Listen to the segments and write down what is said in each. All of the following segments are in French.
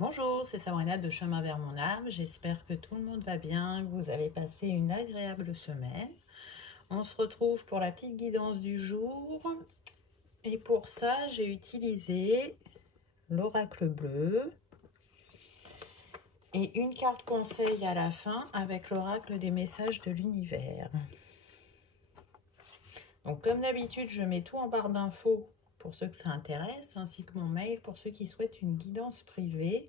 Bonjour, c'est Sabrina de Chemin vers mon âme. J'espère que tout le monde va bien, que vous avez passé une agréable semaine. On se retrouve pour la petite guidance du jour. Et pour ça, j'ai utilisé l'oracle bleu et une carte conseil à la fin avec l'oracle des messages de l'univers. Donc comme d'habitude, je mets tout en barre d'infos pour ceux que ça intéresse, ainsi que mon mail pour ceux qui souhaitent une guidance privée.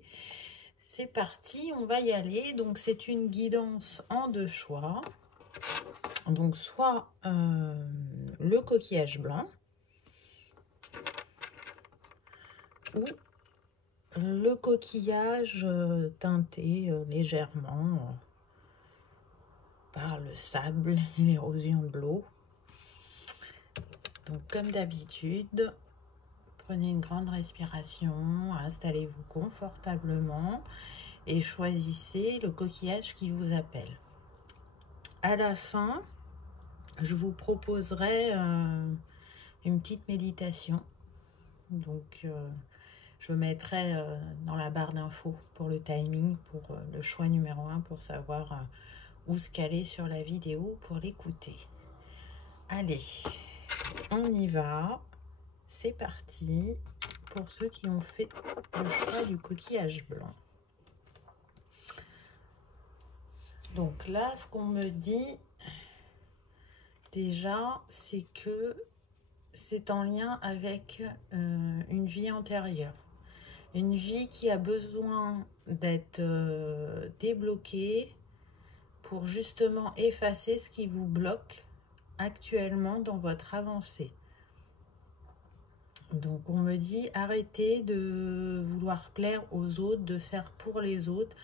C'est parti, on va y aller. Donc c'est une guidance en deux choix. Donc soit le coquillage blanc ou le coquillage teinté légèrement par le sable et l'érosion de l'eau. Donc comme d'habitude, prenez une grande respiration, installez-vous confortablement et choisissez le coquillage qui vous appelle. À la fin, je vous proposerai une petite méditation. Donc, je mettrai dans la barre d'infos pour le timing, pour le choix numéro 1, pour savoir où se caler sur la vidéo pour l'écouter. Allez, on y va. C'est parti pour ceux qui ont fait le choix du coquillage blanc. Donc là, ce qu'on me dit déjà, c'est que c'est en lien avec une vie antérieure. Une vie qui a besoin d'être débloquée pour justement effacer ce qui vous bloque actuellement dans votre avancée. Donc on me dit arrêtez de vouloir plaire aux autres, de faire pour les autres.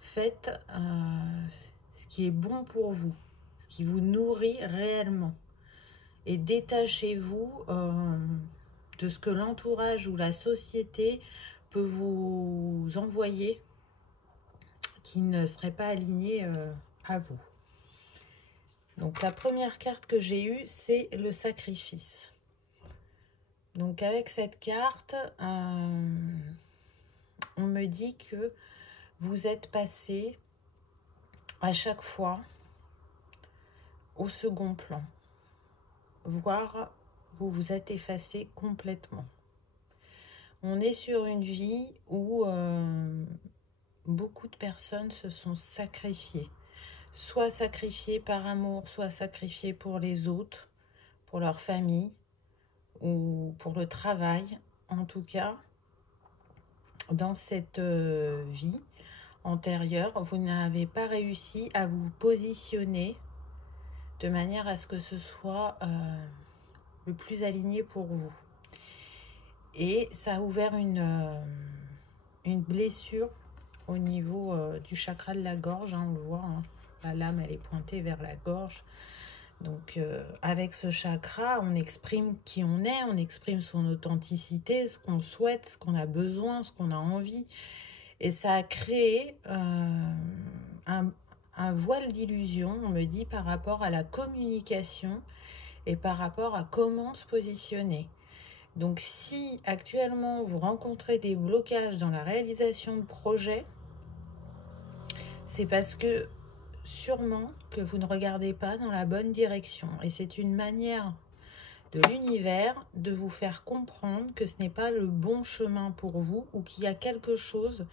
Faites ce qui est bon pour vous, ce qui vous nourrit réellement. Et détachez-vous de ce que l'entourage ou la société peut vous envoyer qui ne serait pas aligné à vous. Donc la première carte que j'ai eue, c'est le sacrifice. Donc avec cette carte, on me dit que vous êtes passé à chaque fois au second plan, voire vous vous êtes effacé complètement. On est sur une vie où beaucoup de personnes se sont sacrifiées. Soit sacrifiées par amour, soit sacrifiées pour les autres, pour leur famille ou pour le travail. En tout cas, dans cette vie antérieure, vous n'avez pas réussi à vous positionner de manière à ce que ce soit le plus aligné pour vous. Et ça a ouvert une blessure au niveau du chakra de la gorge, hein, on le voit, hein. La lame elle est pointée vers la gorge. Donc avec ce chakra, on exprime qui on est, on exprime son authenticité, ce qu'on souhaite, ce qu'on a besoin, ce qu'on a envie. Et ça a créé un voile d'illusion, on me dit, par rapport à la communication et par rapport à comment se positionner. Donc si actuellement vous rencontrez des blocages dans la réalisation de projets, c'est parce que sûrement que vous ne regardez pas dans la bonne direction. Et c'est une manière de l'univers de vous faire comprendre que ce n'est pas le bon chemin pour vous ou qu'il y a quelque chose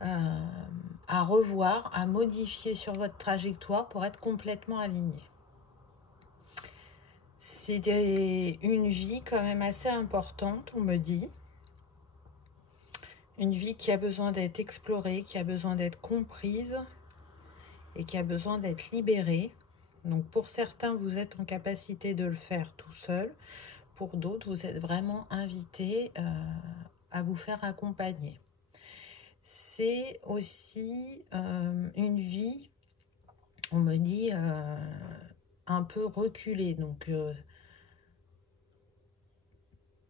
à revoir, à modifier sur votre trajectoire pour être complètement aligné. C'est une vie quand même assez importante, on me dit. Une vie qui a besoin d'être explorée, qui a besoin d'être comprise et qui a besoin d'être libérée. Donc pour certains, vous êtes en capacité de le faire tout seul. Pour d'autres, vous êtes vraiment invités à vous faire accompagner. C'est aussi une vie, on me dit, un peu reculée. Donc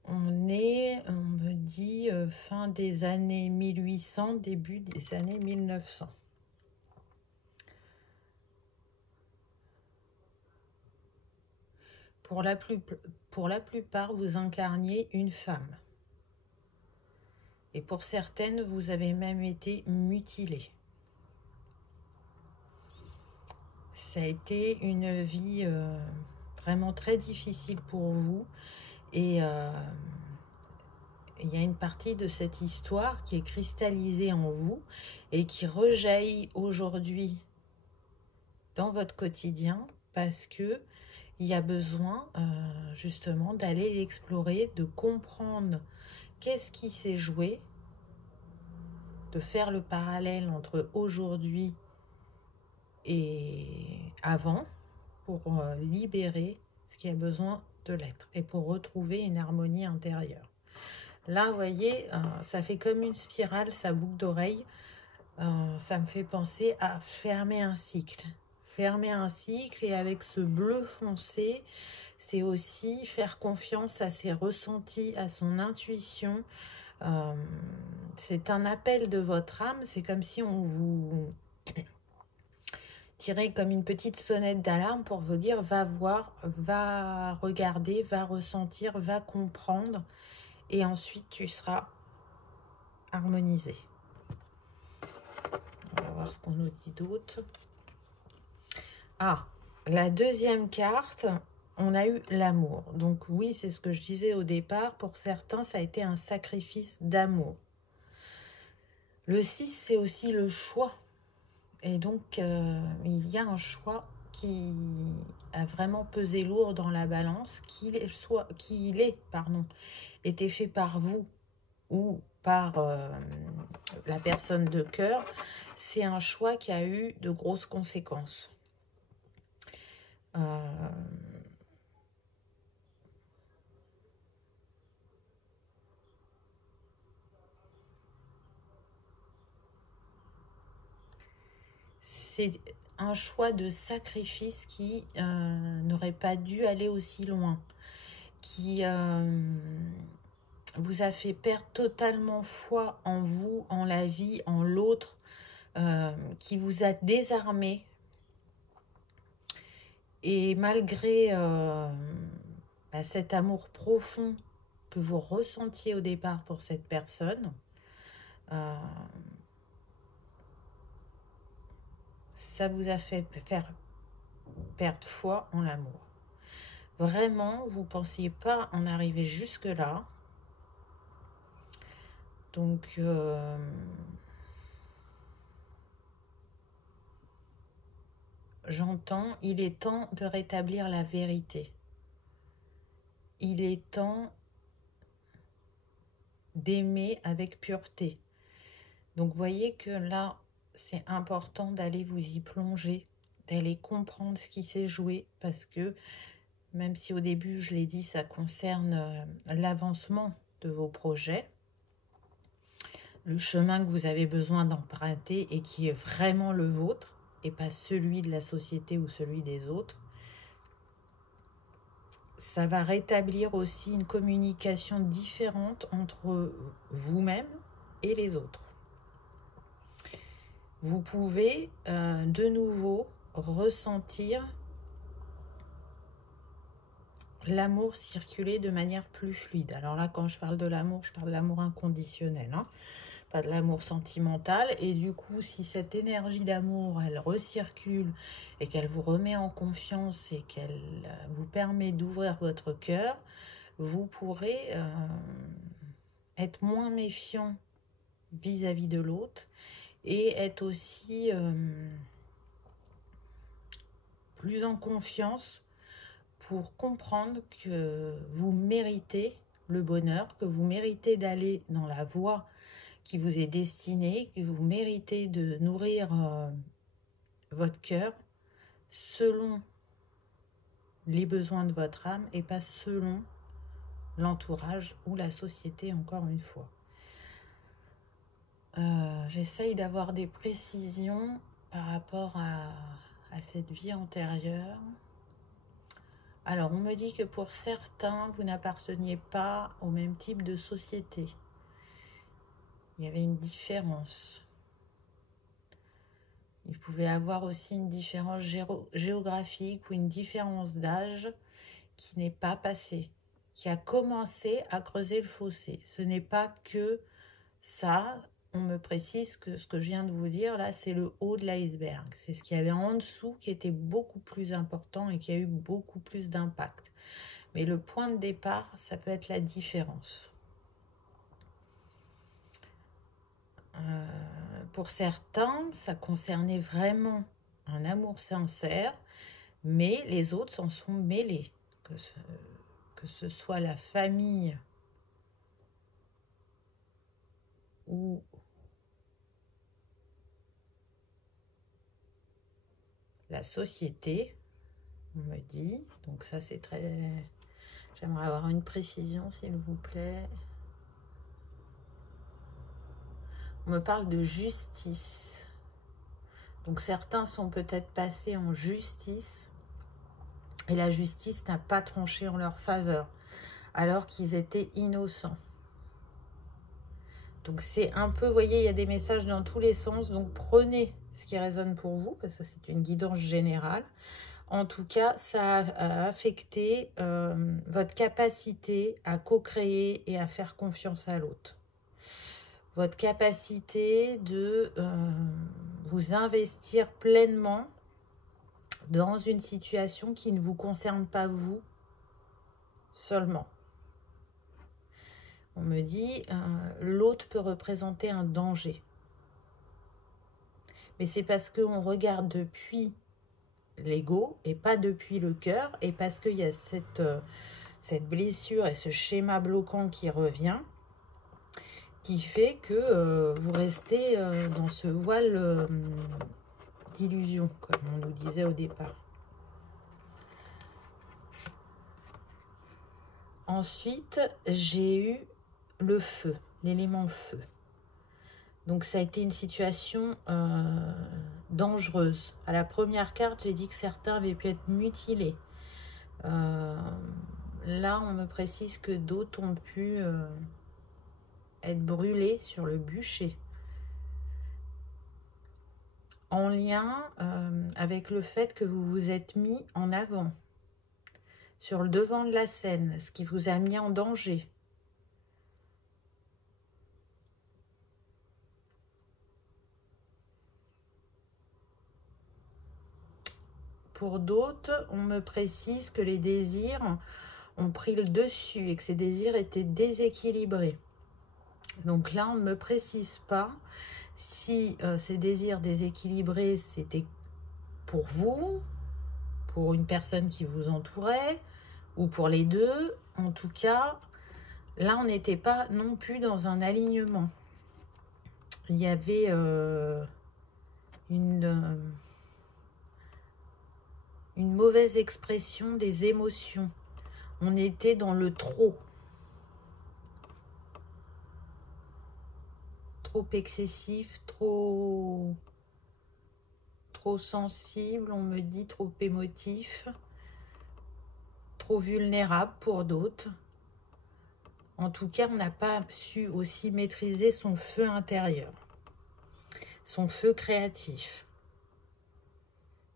on me dit, fin des années 1800, début des années 1900. Pour la plupart, vous incarniez une femme. Et pour certaines, vous avez même été mutilées. Ça a été une vie vraiment très difficile pour vous. Et il y a une partie de cette histoire qui est cristallisée en vous et qui rejaillit aujourd'hui dans votre quotidien parce que il y a besoin justement d'aller l'explorer, de comprendre qu'est-ce qui s'est joué, de faire le parallèle entre aujourd'hui et avant pour libérer ce qui a besoin de l'être et pour retrouver une harmonie intérieure. Là, vous voyez, ça fait comme une spirale, sa boucle d'oreille. Ça me fait penser à fermer un cycle. Fermer un cycle, et avec ce bleu foncé, c'est aussi faire confiance à ses ressentis, à son intuition. C'est un appel de votre âme. C'est comme si on vous tirait comme une petite sonnette d'alarme pour vous dire va voir, va regarder, va ressentir, va comprendre. Et ensuite, tu seras harmonisé. On va voir ce qu'on nous dit d'autre. Ah, la deuxième carte, on a eu l'amour. Donc oui, c'est ce que je disais au départ. Pour certains, ça a été un sacrifice d'amour. Le 6, c'est aussi le choix. Et donc, il y a un choix qui a vraiment pesé lourd dans la balance, qu'il ait été fait par vous ou par la personne de cœur. C'est un choix qui a eu de grosses conséquences. C'est un choix de sacrifice qui n'aurait pas dû aller aussi loin, qui vous a fait perdre totalement foi en vous, en la vie, en l'autre, qui vous a désarmé. Et malgré cet amour profond que vous ressentiez au départ pour cette personne, ça vous a fait faire perdre foi en l'amour. Vraiment, vous ne pensiez pas en arriver jusque-là. Donc, j'entends, il est temps de rétablir la vérité. Il est temps d'aimer avec pureté. Donc, voyez que là, c'est important d'aller vous y plonger, d'aller comprendre ce qui s'est joué, parce que, même si au début, je l'ai dit, ça concerne l'avancement de vos projets, le chemin que vous avez besoin d'emprunter et qui est vraiment le vôtre, et pas celui de la société ou celui des autres, ça va rétablir aussi une communication différente entre vous-même et les autres. Vous pouvez de nouveau ressentir l'amour circuler de manière plus fluide. Alors là, quand je parle de l'amour, je parle de l'amour inconditionnel, hein, pas de l'amour sentimental. Et du coup, si cette énergie d'amour, elle recircule et qu'elle vous remet en confiance et qu'elle vous permet d'ouvrir votre cœur, vous pourrez être moins méfiant vis-à-vis de l'autre et être aussi plus en confiance pour comprendre que vous méritez le bonheur, que vous méritez d'aller dans la voie qui vous est destinée, que vous méritez de nourrir votre cœur selon les besoins de votre âme et pas selon l'entourage ou la société, encore une fois. J'essaye d'avoir des précisions par rapport à cette vie antérieure. Alors, on me dit que pour certains, vous n'apparteniez pas au même type de société. Il y avait une différence. Il pouvait y avoir aussi une différence géographique ou une différence d'âge qui n'est pas passée, qui a commencé à creuser le fossé. Ce n'est pas que Ça, on me précise que ce que je viens de vous dire, là, c'est le haut de l'iceberg. C'est ce qu'il y avait en dessous qui était beaucoup plus important et qui a eu beaucoup plus d'impact. Mais le point de départ, ça peut être la différence. Pour certains, ça concernait vraiment un amour sincère, mais les autres s'en sont mêlés. Que ce soit la famille ou la société, on me dit. Donc ça, c'est très... J'aimerais avoir une précision, s'il vous plaît. On me parle de justice. Donc certains sont peut-être passés en justice et la justice n'a pas tranché en leur faveur alors qu'ils étaient innocents. Donc c'est un peu, vous voyez, il y a des messages dans tous les sens. Donc prenez ce qui résonne pour vous parce que c'est une guidance générale. En tout cas, ça a affecté votre capacité à co-créer et à faire confiance à l'autre. Votre capacité de vous investir pleinement dans une situation qui ne vous concerne pas vous seulement. On me dit, l'autre peut représenter un danger. Mais c'est parce qu'on regarde depuis l'ego et pas depuis le cœur, et parce qu'il y a cette blessure et ce schéma bloquant qui revient, qui fait que vous restez dans ce voile d'illusion, comme on nous disait au départ. Ensuite, j'ai eu le feu, l'élément feu. Donc ça a été une situation dangereuse. À la première carte, j'ai dit que certains avaient pu être mutilés. Là, on me précise que d'autres ont pu être brûlés sur le bûcher. En lien avec le fait que vous vous êtes mis en avant, sur le devant de la scène, ce qui vous a mis en danger. Pour d'autres, on me précise que les désirs ont pris le dessus et que ces désirs étaient déséquilibrés. Donc là, on ne me précise pas si ces désirs déséquilibrés, c'était pour vous, pour une personne qui vous entourait, ou pour les deux. En tout cas, là, on n'était pas non plus dans un alignement. Il y avait une mauvaise expression des émotions. On était dans le trop. Trop excessif, trop sensible, on me dit, trop émotif, trop vulnérable pour d'autres. En tout cas, on n'a pas su aussi maîtriser son feu intérieur, son feu créatif,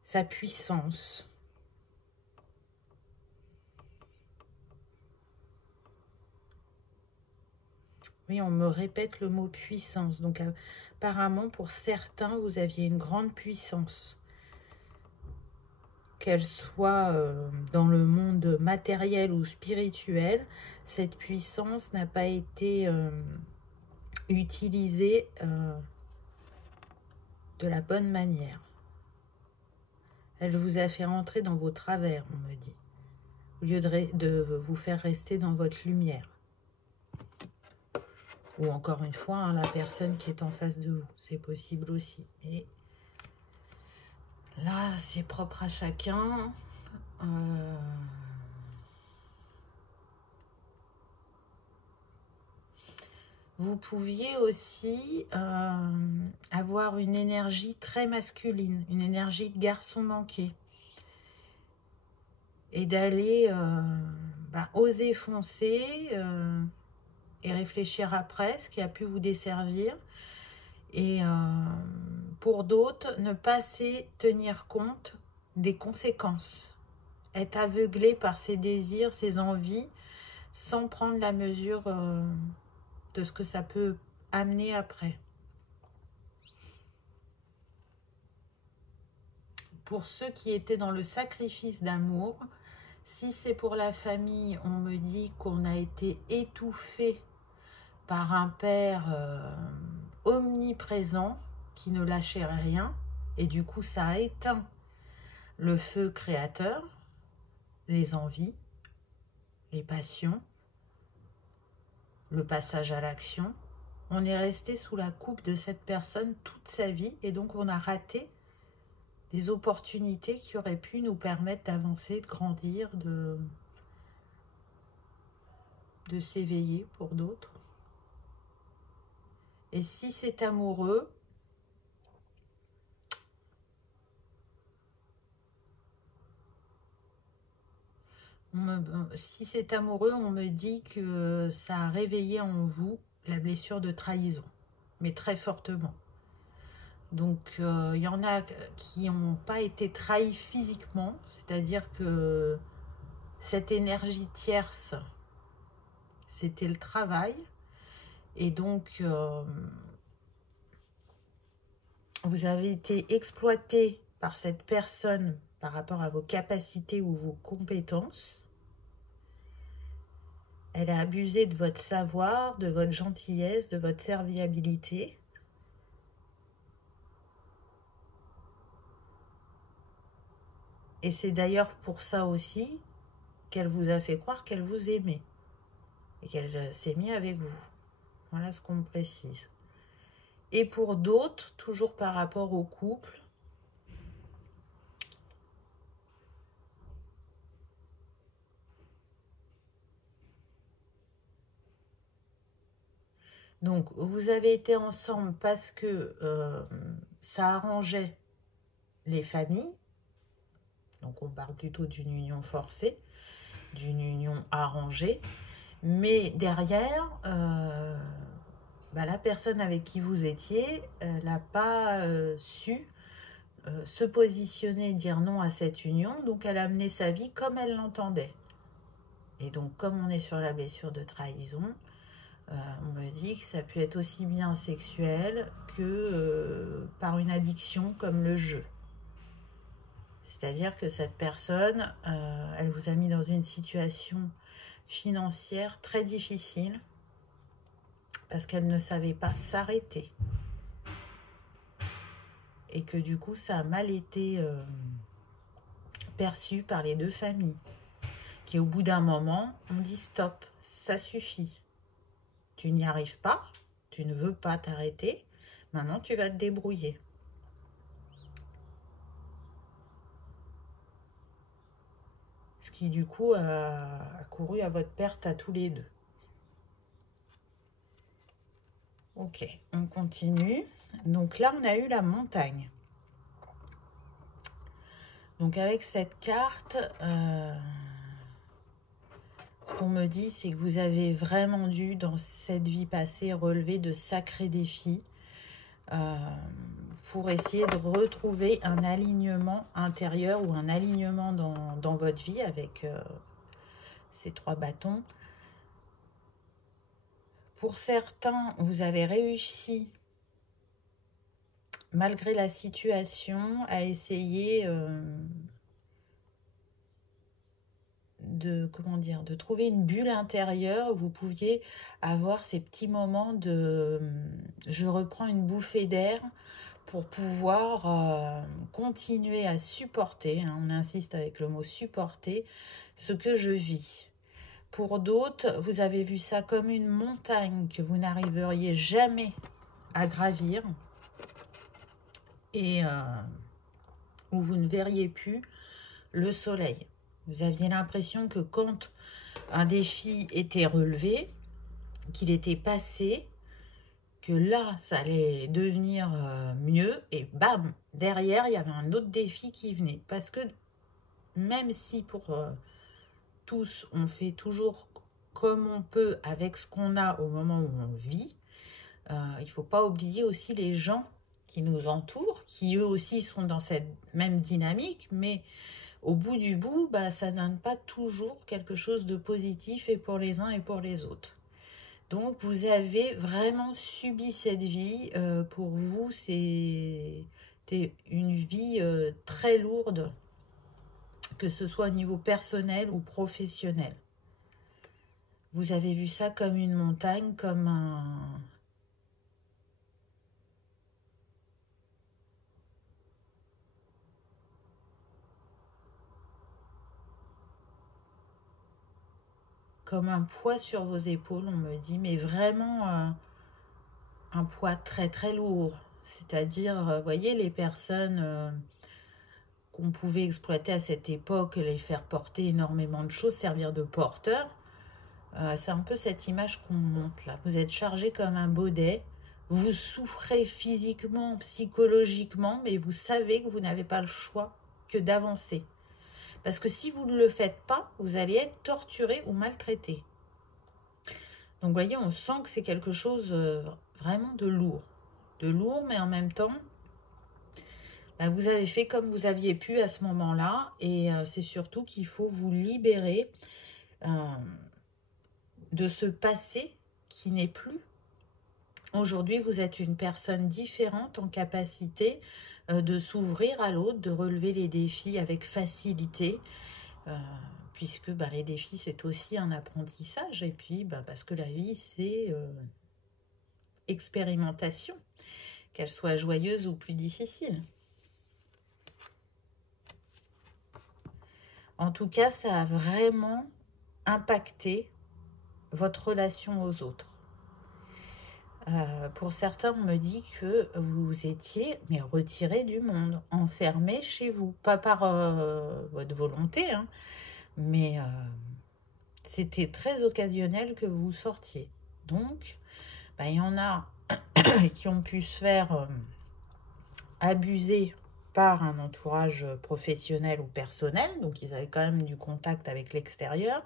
sa puissance. Oui, on me répète le mot puissance. Donc, apparemment, pour certains, vous aviez une grande puissance. Qu'elle soit dans le monde matériel ou spirituel, cette puissance n'a pas été utilisée de la bonne manière. Elle vous a fait rentrer dans vos travers, on me dit, au lieu de vous faire rester dans votre lumière. Ou encore une fois, hein, la personne qui est en face de vous, c'est possible aussi. Et là, c'est propre à chacun. Vous pouviez aussi avoir une énergie très masculine, une énergie de garçon manqué. Et d'aller oser foncer et réfléchir après, ce qui a pu vous desservir. Et pour d'autres, ne pas assez tenir compte des conséquences. Être aveuglé par ses désirs, ses envies, sans prendre la mesure de ce que ça peut amener après. Pour ceux qui étaient dans le sacrifice d'amour, si c'est pour la famille, on me dit qu'on a été étouffé par un père omniprésent qui ne lâchait rien, et du coup ça a éteint le feu créateur, les envies, les passions, le passage à l'action. On est resté sous la coupe de cette personne toute sa vie, et donc on a raté des opportunités qui auraient pu nous permettre d'avancer, de grandir, de s'éveiller pour d'autres. Et si c'est amoureux, si c'est amoureux, on me dit que ça a réveillé en vous la blessure de trahison, mais très fortement. Donc, il y en a qui n'ont pas été trahis physiquement, c'est-à-dire que cette énergie tierce, c'était le travail. Et donc, vous avez été exploité par cette personne par rapport à vos capacités ou vos compétences. Elle a abusé de votre savoir, de votre gentillesse, de votre serviabilité. Et c'est d'ailleurs pour ça aussi qu'elle vous a fait croire qu'elle vous aimait. Et qu'elle s'est mise avec vous. Voilà ce qu'on me précise. Et pour d'autres, toujours par rapport au couple, donc vous avez été ensemble parce que ça arrangeait les familles. Donc on parle plutôt d'une union forcée, d'une union arrangée. Mais derrière, la personne avec qui vous étiez n'a pas su se positionner, dire non à cette union. Donc elle a mené sa vie comme elle l'entendait. Et donc comme on est sur la blessure de trahison, on me dit que ça peut être aussi bien sexuel que par une addiction comme le jeu. C'est-à-dire que cette personne, elle vous a mis dans une situation financière très difficile parce qu'elle ne savait pas s'arrêter. Et que du coup, ça a mal été perçu par les deux familles. Qui au bout d'un moment, on dit stop, ça suffit. Tu n'y arrives pas, tu ne veux pas t'arrêter, maintenant tu vas te débrouiller. Ce qui du coup a couru à votre perte à tous les deux. Ok, on continue. Donc là, on a eu la montagne. Donc avec cette carte, ce qu'on me dit, c'est que vous avez vraiment dû, dans cette vie passée, relever de sacrés défis pour essayer de retrouver un alignement intérieur ou un alignement dans votre vie avec ces 3 bâtons. Pour certains, vous avez réussi, malgré la situation, à essayer de trouver une bulle intérieure où vous pouviez avoir ces petits moments de je reprends une bouffée d'air pour pouvoir continuer à supporter, on insiste avec le mot supporter, ce que je vis. Pour d'autres, vous avez vu ça comme une montagne que vous n'arriveriez jamais à gravir et où vous ne verriez plus le soleil. Vous aviez l'impression que quand un défi était relevé, qu'il était passé, que là, ça allait devenir mieux, et bam, derrière, il y avait un autre défi qui venait. Parce que même si pour tous, on fait toujours comme on peut avec ce qu'on a au moment où on vit, il ne faut pas oublier aussi les gens qui nous entourent, qui eux aussi sont dans cette même dynamique, mais au bout du bout, ça donne pas toujours quelque chose de positif et pour les uns et pour les autres. Donc, vous avez vraiment subi cette vie. Pour vous, c'était une vie très lourde, que ce soit au niveau personnel ou professionnel. Vous avez vu ça comme une montagne, comme un poids sur vos épaules, on me dit, mais vraiment un poids très très lourd. C'est-à-dire, vous voyez, les personnes qu'on pouvait exploiter à cette époque, les faire porter énormément de choses, servir de porteur. C'est un peu cette image qu'on montre là. Vous êtes chargé comme un baudet, vous souffrez physiquement, psychologiquement, mais vous savez que vous n'avez pas le choix que d'avancer. Parce que si vous ne le faites pas, vous allez être torturé ou maltraité. Donc vous voyez, on sent que c'est quelque chose vraiment de lourd. De lourd, mais en même temps, vous avez fait comme vous aviez pu à ce moment-là. Et c'est surtout qu'il faut vous libérer de ce passé qui n'est plus. Aujourd'hui, vous êtes une personne différente en capacité de s'ouvrir à l'autre, de relever les défis avec facilité, puisque les défis, c'est aussi un apprentissage. Et puis, parce que la vie, c'est expérimentation, qu'elle soit joyeuse ou plus difficile. En tout cas, ça a vraiment impacté votre relation aux autres. Pour certains, on me dit que vous étiez retiré du monde, enfermé chez vous. Pas par votre volonté, hein, mais c'était très occasionnel que vous sortiez. Donc, il y en a qui ont pu se faire abuser par un entourage professionnel ou personnel, donc ils avaient quand même du contact avec l'extérieur,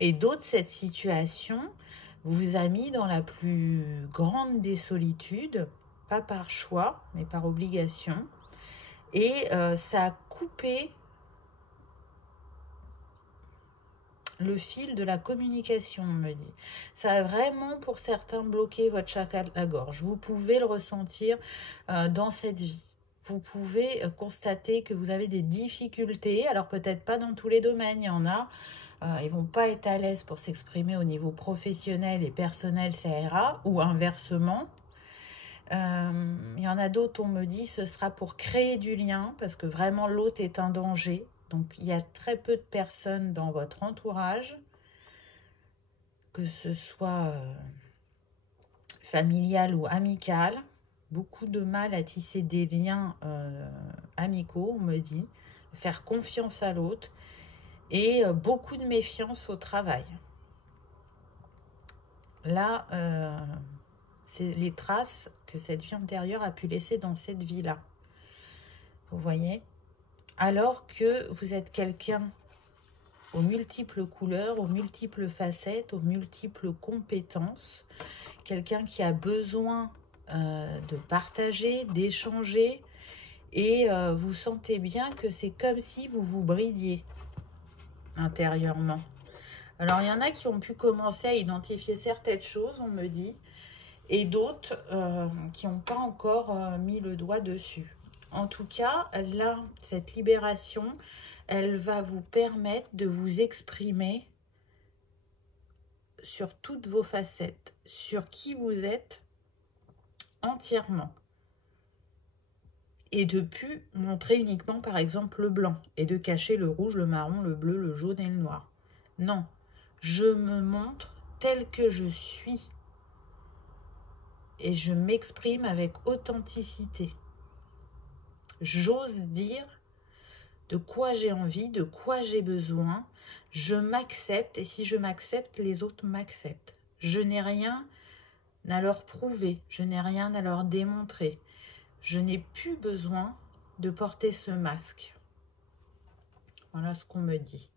et d'autres, cette situation vous a mis dans la plus grande des solitudes, pas par choix, mais par obligation, et ça a coupé le fil de la communication, on me dit. Ça a vraiment, pour certains, bloqué votre chakra de la gorge. Vous pouvez le ressentir dans cette vie. Vous pouvez constater que vous avez des difficultés, alors peut-être pas dans tous les domaines, il y en a, ils vont pas être à l'aise pour s'exprimer au niveau professionnel et personnel, ça ira, ou inversement. Il y en a d'autres, on me dit, ce sera pour créer du lien, parce que vraiment l'autre est un danger. Donc il y a très peu de personnes dans votre entourage, que ce soit familial ou amical, beaucoup de mal à tisser des liens amicaux, on me dit, faire confiance à l'autre, et beaucoup de méfiance au travail. Là, c'est les traces que cette vie antérieure a pu laisser dans cette vie-là. Vous voyez ? Alors que vous êtes quelqu'un aux multiples couleurs, aux multiples facettes, aux multiples compétences, quelqu'un qui a besoin de partager, d'échanger, et vous sentez bien que c'est comme si vous vous bridiez intérieurement. Alors, il y en a qui ont pu commencer à identifier certaines choses, on me dit, et d'autres qui n'ont pas encore mis le doigt dessus. En tout cas, là, cette libération, elle va vous permettre de vous exprimer sur toutes vos facettes, sur qui vous êtes entièrement. Et de plus montrer uniquement, par exemple, le blanc, et de cacher le rouge, le marron, le bleu, le jaune et le noir. Non, je me montre tel que je suis. Et je m'exprime avec authenticité. J'ose dire de quoi j'ai envie, de quoi j'ai besoin. Je m'accepte, et si je m'accepte, les autres m'acceptent. Je n'ai rien à leur prouver, je n'ai rien à leur démontrer. Je n'ai plus besoin de porter ce masque. Voilà ce qu'on me dit.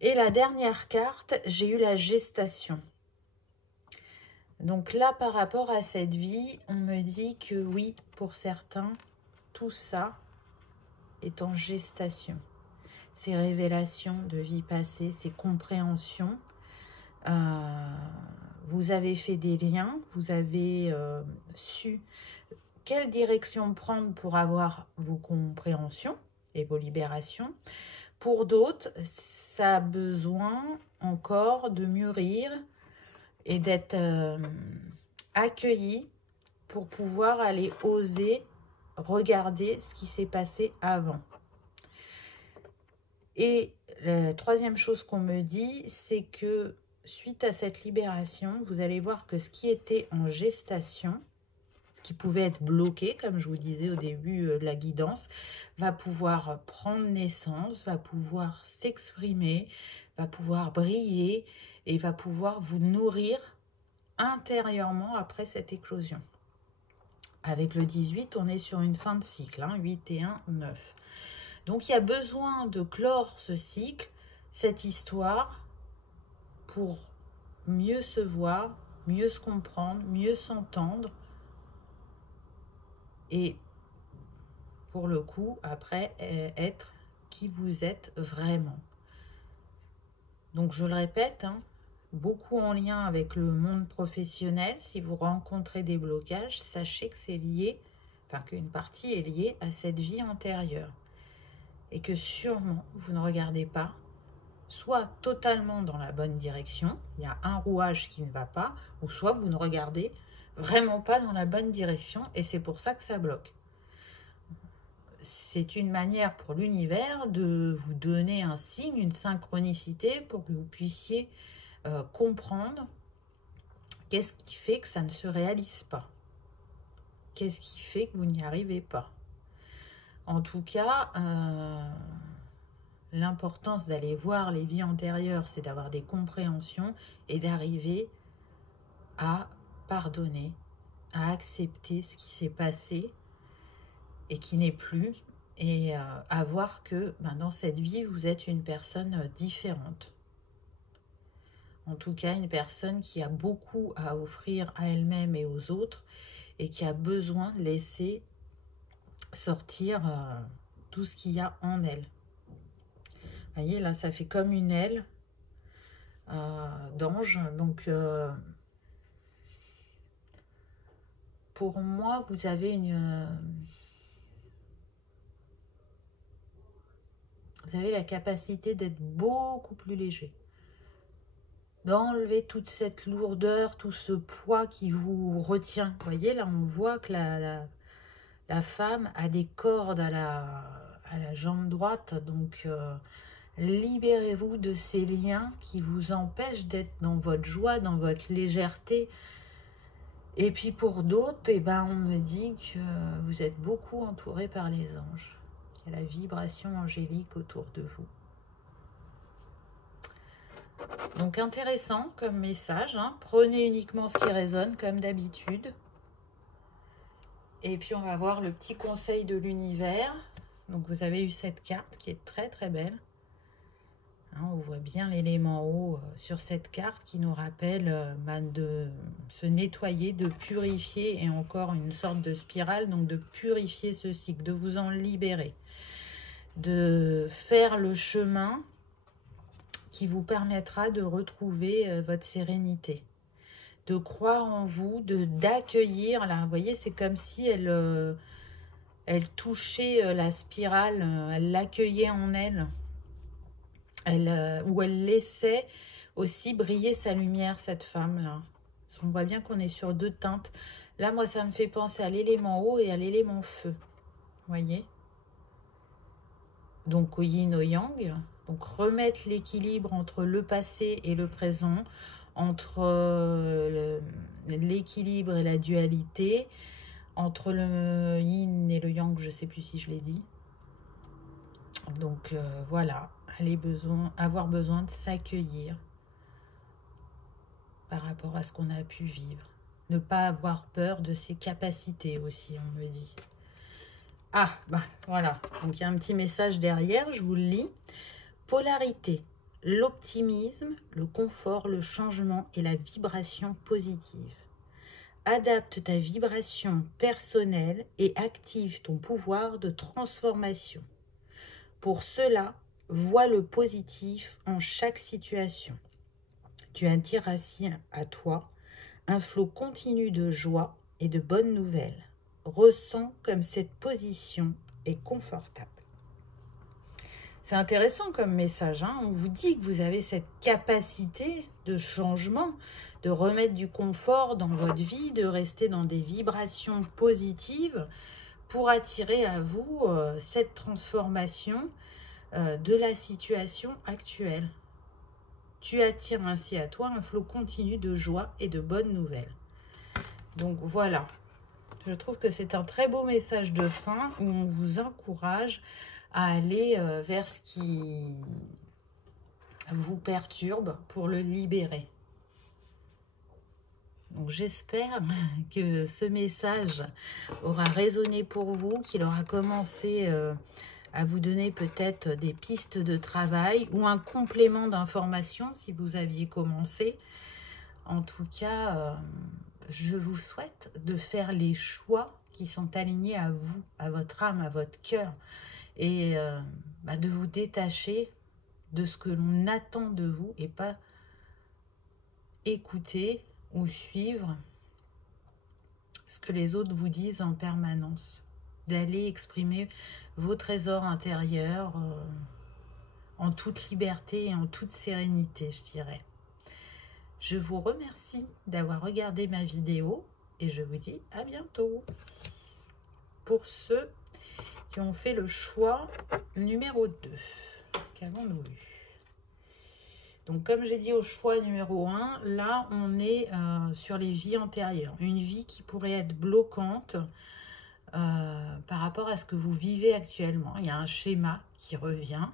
Et la dernière carte, j'ai eu la gestation. Donc là, par rapport à cette vie, on me dit que oui, pour certains, tout ça est en gestation. Ces révélations de vie passée, ces compréhensions, vous avez fait des liens, vous avez su quelle direction prendre pour avoir vos compréhensions et vos libérations. Pour d'autres, ça a besoin encore de mûrir et d'être accueilli pour pouvoir aller oser regarder ce qui s'est passé avant. Et la troisième chose qu'on me dit, c'est que suite à cette libération, vous allez voir que ce qui était en gestation, ce qui pouvait être bloqué, comme je vous disais au début de la guidance, va pouvoir prendre naissance, va pouvoir s'exprimer, va pouvoir briller et va pouvoir vous nourrir intérieurement après cette éclosion. Avec le 18, on est sur une fin de cycle, 8 et 1, 9. Donc il y a besoin de clore ce cycle, cette histoire, pour mieux se voir, mieux se comprendre, mieux s'entendre. Et pour le coup, après, être qui vous êtes vraiment. Donc je le répète, beaucoup en lien avec le monde professionnel. Si vous rencontrez des blocages, sachez que c'est lié, enfin qu'une partie est liée à cette vie antérieure. Et que sûrement, vous ne regardez pas, soit totalement dans la bonne direction, il y a un rouage qui ne va pas, ou soit vous ne regardez vraiment pas dans la bonne direction, et c'est pour ça que ça bloque. C'est une manière pour l'univers de vous donner un signe, une synchronicité, pour que vous puissiez comprendre qu'est-ce qui fait que ça ne se réalise pas. Qu'est-ce qui fait que vous n'y arrivez pas. En tout cas, l'importance d'aller voir les vies antérieures, c'est d'avoir des compréhensions et d'arriver à pardonner, à accepter ce qui s'est passé et qui n'est plus, et à voir que dans cette vie, vous êtes une personne différente. En tout cas, une personne qui a beaucoup à offrir à elle-même et aux autres, et qui a besoin de laisser sortir tout ce qu'il y a en elle. Vous voyez, là, ça fait comme une aile d'ange. Donc, pour moi, vous avez vous avez la capacité d'être beaucoup plus léger. D'enlever toute cette lourdeur, tout ce poids qui vous retient. Vous voyez, là, on voit que la femme a des cordes à la jambe droite. Donc, libérez-vous de ces liens qui vous empêchent d'être dans votre joie, dans votre légèreté. Et puis pour d'autres, on me dit que vous êtes beaucoup entouré par les anges. Qu'il y a la vibration angélique autour de vous. Donc intéressant comme message. Prenez uniquement ce qui résonne comme d'habitude. Et puis on va voir le petit conseil de l'univers. Donc vous avez eu cette carte qui est très très belle. On voit bien l'élément eau sur cette carte qui nous rappelle de se nettoyer, de purifier, et encore une sorte de spirale, donc de purifier ce cycle, de vous en libérer, de faire le chemin qui vous permettra de retrouver votre sérénité, de croire en vous, d'accueillir, là, vous voyez, c'est comme si elle touchait la spirale, elle l'accueillait en elle. Où elle laissait aussi briller sa lumière, cette femme-là. On voit bien qu'on est sur deux teintes. Là, moi, ça me fait penser à l'élément eau et à l'élément feu. Vous voyez? Donc, au yin, au yang. Donc, remettre l'équilibre entre le passé et le présent, entre l'équilibre et la dualité, entre le yin et le yang, je ne sais plus si je l'ai dit. Donc, voilà. Avoir besoin de s'accueillir par rapport à ce qu'on a pu vivre. Ne pas avoir peur de ses capacités aussi, on me dit. Ah, voilà. Donc, il y a un petit message derrière, je vous le lis. Polarité, l'optimisme, le confort, le changement et la vibration positive. Adapte ta vibration personnelle et active ton pouvoir de transformation. Pour cela, vois le positif en chaque situation. Tu attires ainsi à toi un flot continu de joie et de bonnes nouvelles. Ressens comme cette position est confortable. C'est intéressant comme message, hein. On vous dit que vous avez cette capacité de changement, de remettre du confort dans votre vie, de rester dans des vibrations positives pour attirer à vous cette transformation de la situation actuelle. Tu attires ainsi à toi un flot continu de joie et de bonnes nouvelles. Donc voilà, je trouve que c'est un très beau message de fin où on vous encourage à aller vers ce qui vous perturbe pour le libérer. Donc j'espère que ce message aura résonné pour vous, qu'il aura commencé à vous donner peut-être des pistes de travail ou un complément d'information si vous aviez commencé. En tout cas, je vous souhaite de faire les choix qui sont alignés à vous, à votre âme, à votre cœur. Et de vous détacher de ce que l'on attend de vous et pas écouter ou suivre ce que les autres vous disent en permanence. D'aller exprimer vos trésors intérieurs en toute liberté et en toute sérénité, je dirais. Je vous remercie d'avoir regardé ma vidéo et je vous dis à bientôt. Pour ceux qui ont fait le choix numéro 2. Qu'avons-nous eu? Donc, comme j'ai dit au choix numéro 1, là, on est sur les vies antérieures. Une vie qui pourrait être bloquante par rapport à ce que vous vivez actuellement. Il y a un schéma qui revient.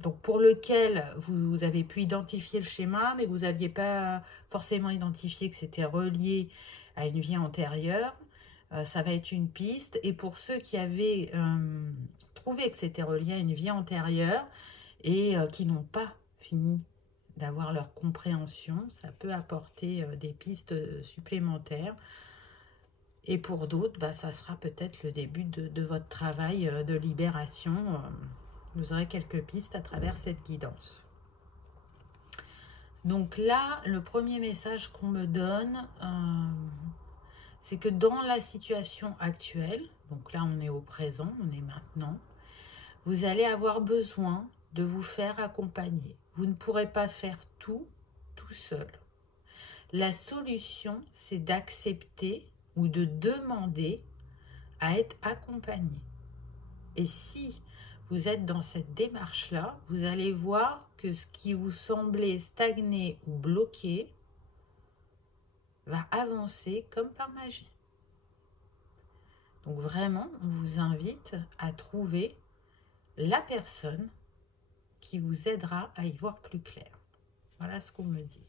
Donc, pour lequel vous avez pu identifier le schéma, mais vous n'aviez pas forcément identifié que c'était relié à une vie antérieure. Ça va être une piste. Et pour ceux qui avaient trouvé que c'était relié à une vie antérieure et qui n'ont pas fini d'avoir leur compréhension, ça peut apporter des pistes supplémentaires. Et pour d'autres, ça sera peut-être le début de votre travail de libération. Vous aurez quelques pistes à travers cette guidance. Donc là, le premier message qu'on me donne, c'est que dans la situation actuelle, donc là on est au présent, on est maintenant, vous allez avoir besoin de vous faire accompagner. Vous ne pourrez pas faire tout seul. La solution, c'est d'accepter ou de demander à être accompagné. Et si vous êtes dans cette démarche-là, vous allez voir que ce qui vous semblait stagner ou bloqué va avancer comme par magie. Donc vraiment, on vous invite à trouver la personne qui vous aidera à y voir plus clair. Voilà ce qu'on me dit.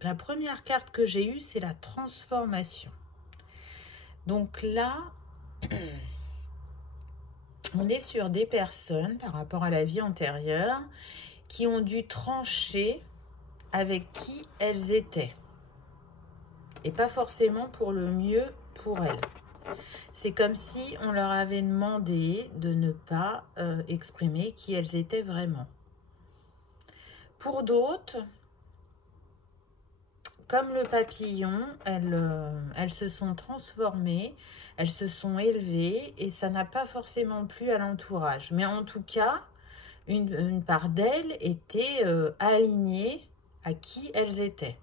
La première carte que j'ai eue, c'est la transformation. Donc là, on est sur des personnes, par rapport à la vie antérieure, qui ont dû trancher avec qui elles étaient. Et pas forcément pour le mieux pour elles. C'est comme si on leur avait demandé de ne pas exprimer qui elles étaient vraiment. Pour d'autres, comme le papillon, elles se sont transformées, elles se sont élevées et ça n'a pas forcément plu à l'entourage. Mais en tout cas, une part d'elles était alignée à qui elles étaient.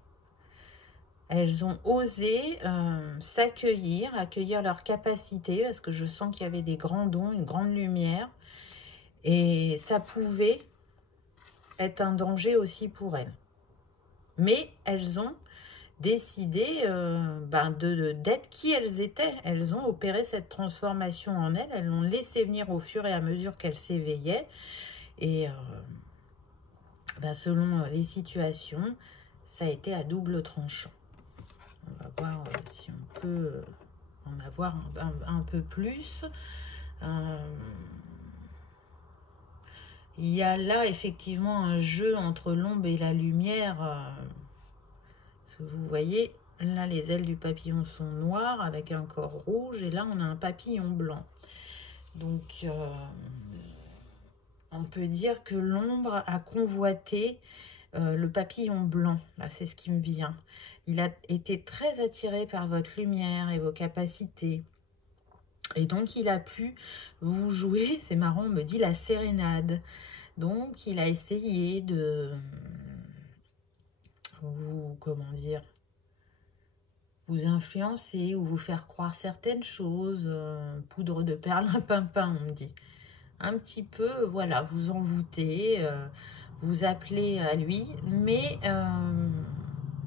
Elles ont osé s'accueillir, accueillir leur capacité, parce que je sens qu'il y avait des grands dons, une grande lumière. Et ça pouvait être un danger aussi pour elles. Mais elles ont décidé d'être qui elles étaient. Elles ont opéré cette transformation en elles. Elles l'ont laissé venir au fur et à mesure qu'elles s'éveillaient. Et selon les situations, ça a été à double tranchant. On va voir si on peut en avoir un peu plus. Il y a là effectivement un jeu entre l'ombre et la lumière. Parce que vous voyez, là les ailes du papillon sont noires avec un corps rouge. Et là on a un papillon blanc. Donc on peut dire que l'ombre a convoité le papillon blanc, là c'est ce qui me vient. Il a été très attiré par votre lumière et vos capacités. Et donc il a pu vous jouer, c'est marrant, on me dit la sérénade. Donc il a essayé de vous, comment dire, vous influencer ou vous faire croire certaines choses, poudre de perlimpinpin, on me dit. Un petit peu, voilà, vous envoûter, vous appeler à lui, mais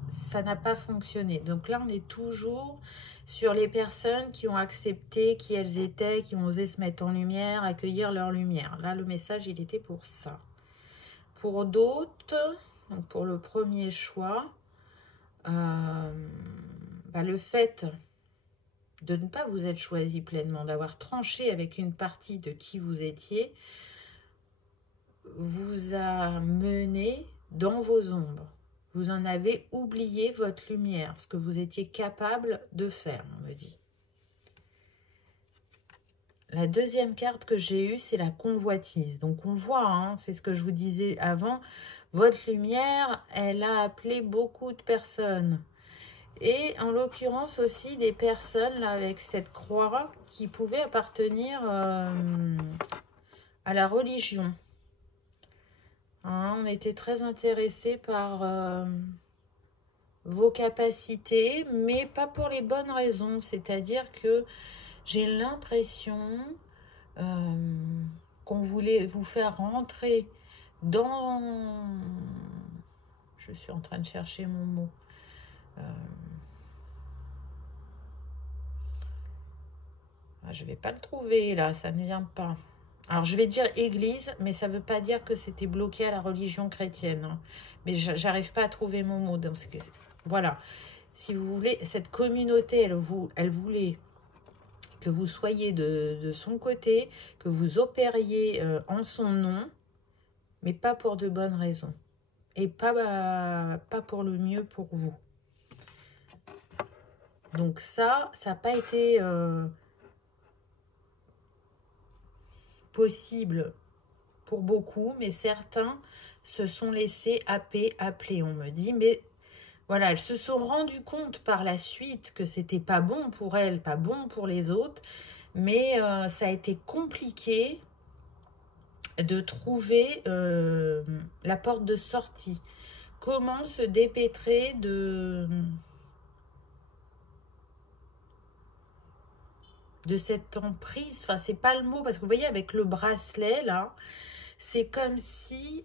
ça n'a pas fonctionné. Donc là, on est toujours sur les personnes qui ont accepté qui elles étaient, qui ont osé se mettre en lumière, accueillir leur lumière. Là, le message, il était pour ça. Pour d'autres, pour le premier choix, le fait de ne pas vous être choisi pleinement, d'avoir tranché avec une partie de qui vous étiez, vous a mené dans vos ombres. Vous en avez oublié votre lumière, ce que vous étiez capable de faire, on me dit. La deuxième carte que j'ai eue, c'est la convoitise. Donc on voit, hein, c'est ce que je vous disais avant, votre lumière, elle a appelé beaucoup de personnes. Et en l'occurrence aussi des personnes là, avec cette croix qui pouvaient appartenir à la religion. Hein, on était très intéressés par vos capacités, mais pas pour les bonnes raisons. C'est-à-dire que j'ai l'impression qu'on voulait vous faire rentrer dans... Je suis en train de chercher mon mot. Je ne vais pas le trouver là, ça ne vient pas. Alors je vais dire église, mais ça ne veut pas dire que c'était bloqué à la religion chrétienne. Hein. Mais j'arrive pas à trouver mon mot. Donc, voilà, si vous voulez, cette communauté, elle voulait que vous soyez de son côté, que vous opériez en son nom, mais pas pour de bonnes raisons. Et pas pour le mieux pour vous. Donc ça n'a pas été possible pour beaucoup, mais certains se sont laissés appeler, on me dit. Mais voilà, elles se sont rendues compte par la suite que c'était pas bon pour elles, pas bon pour les autres, mais ça a été compliqué de trouver la porte de sortie. Comment se dépêtrer de cette emprise, enfin c'est pas le mot, parce que vous voyez avec le bracelet là, c'est comme si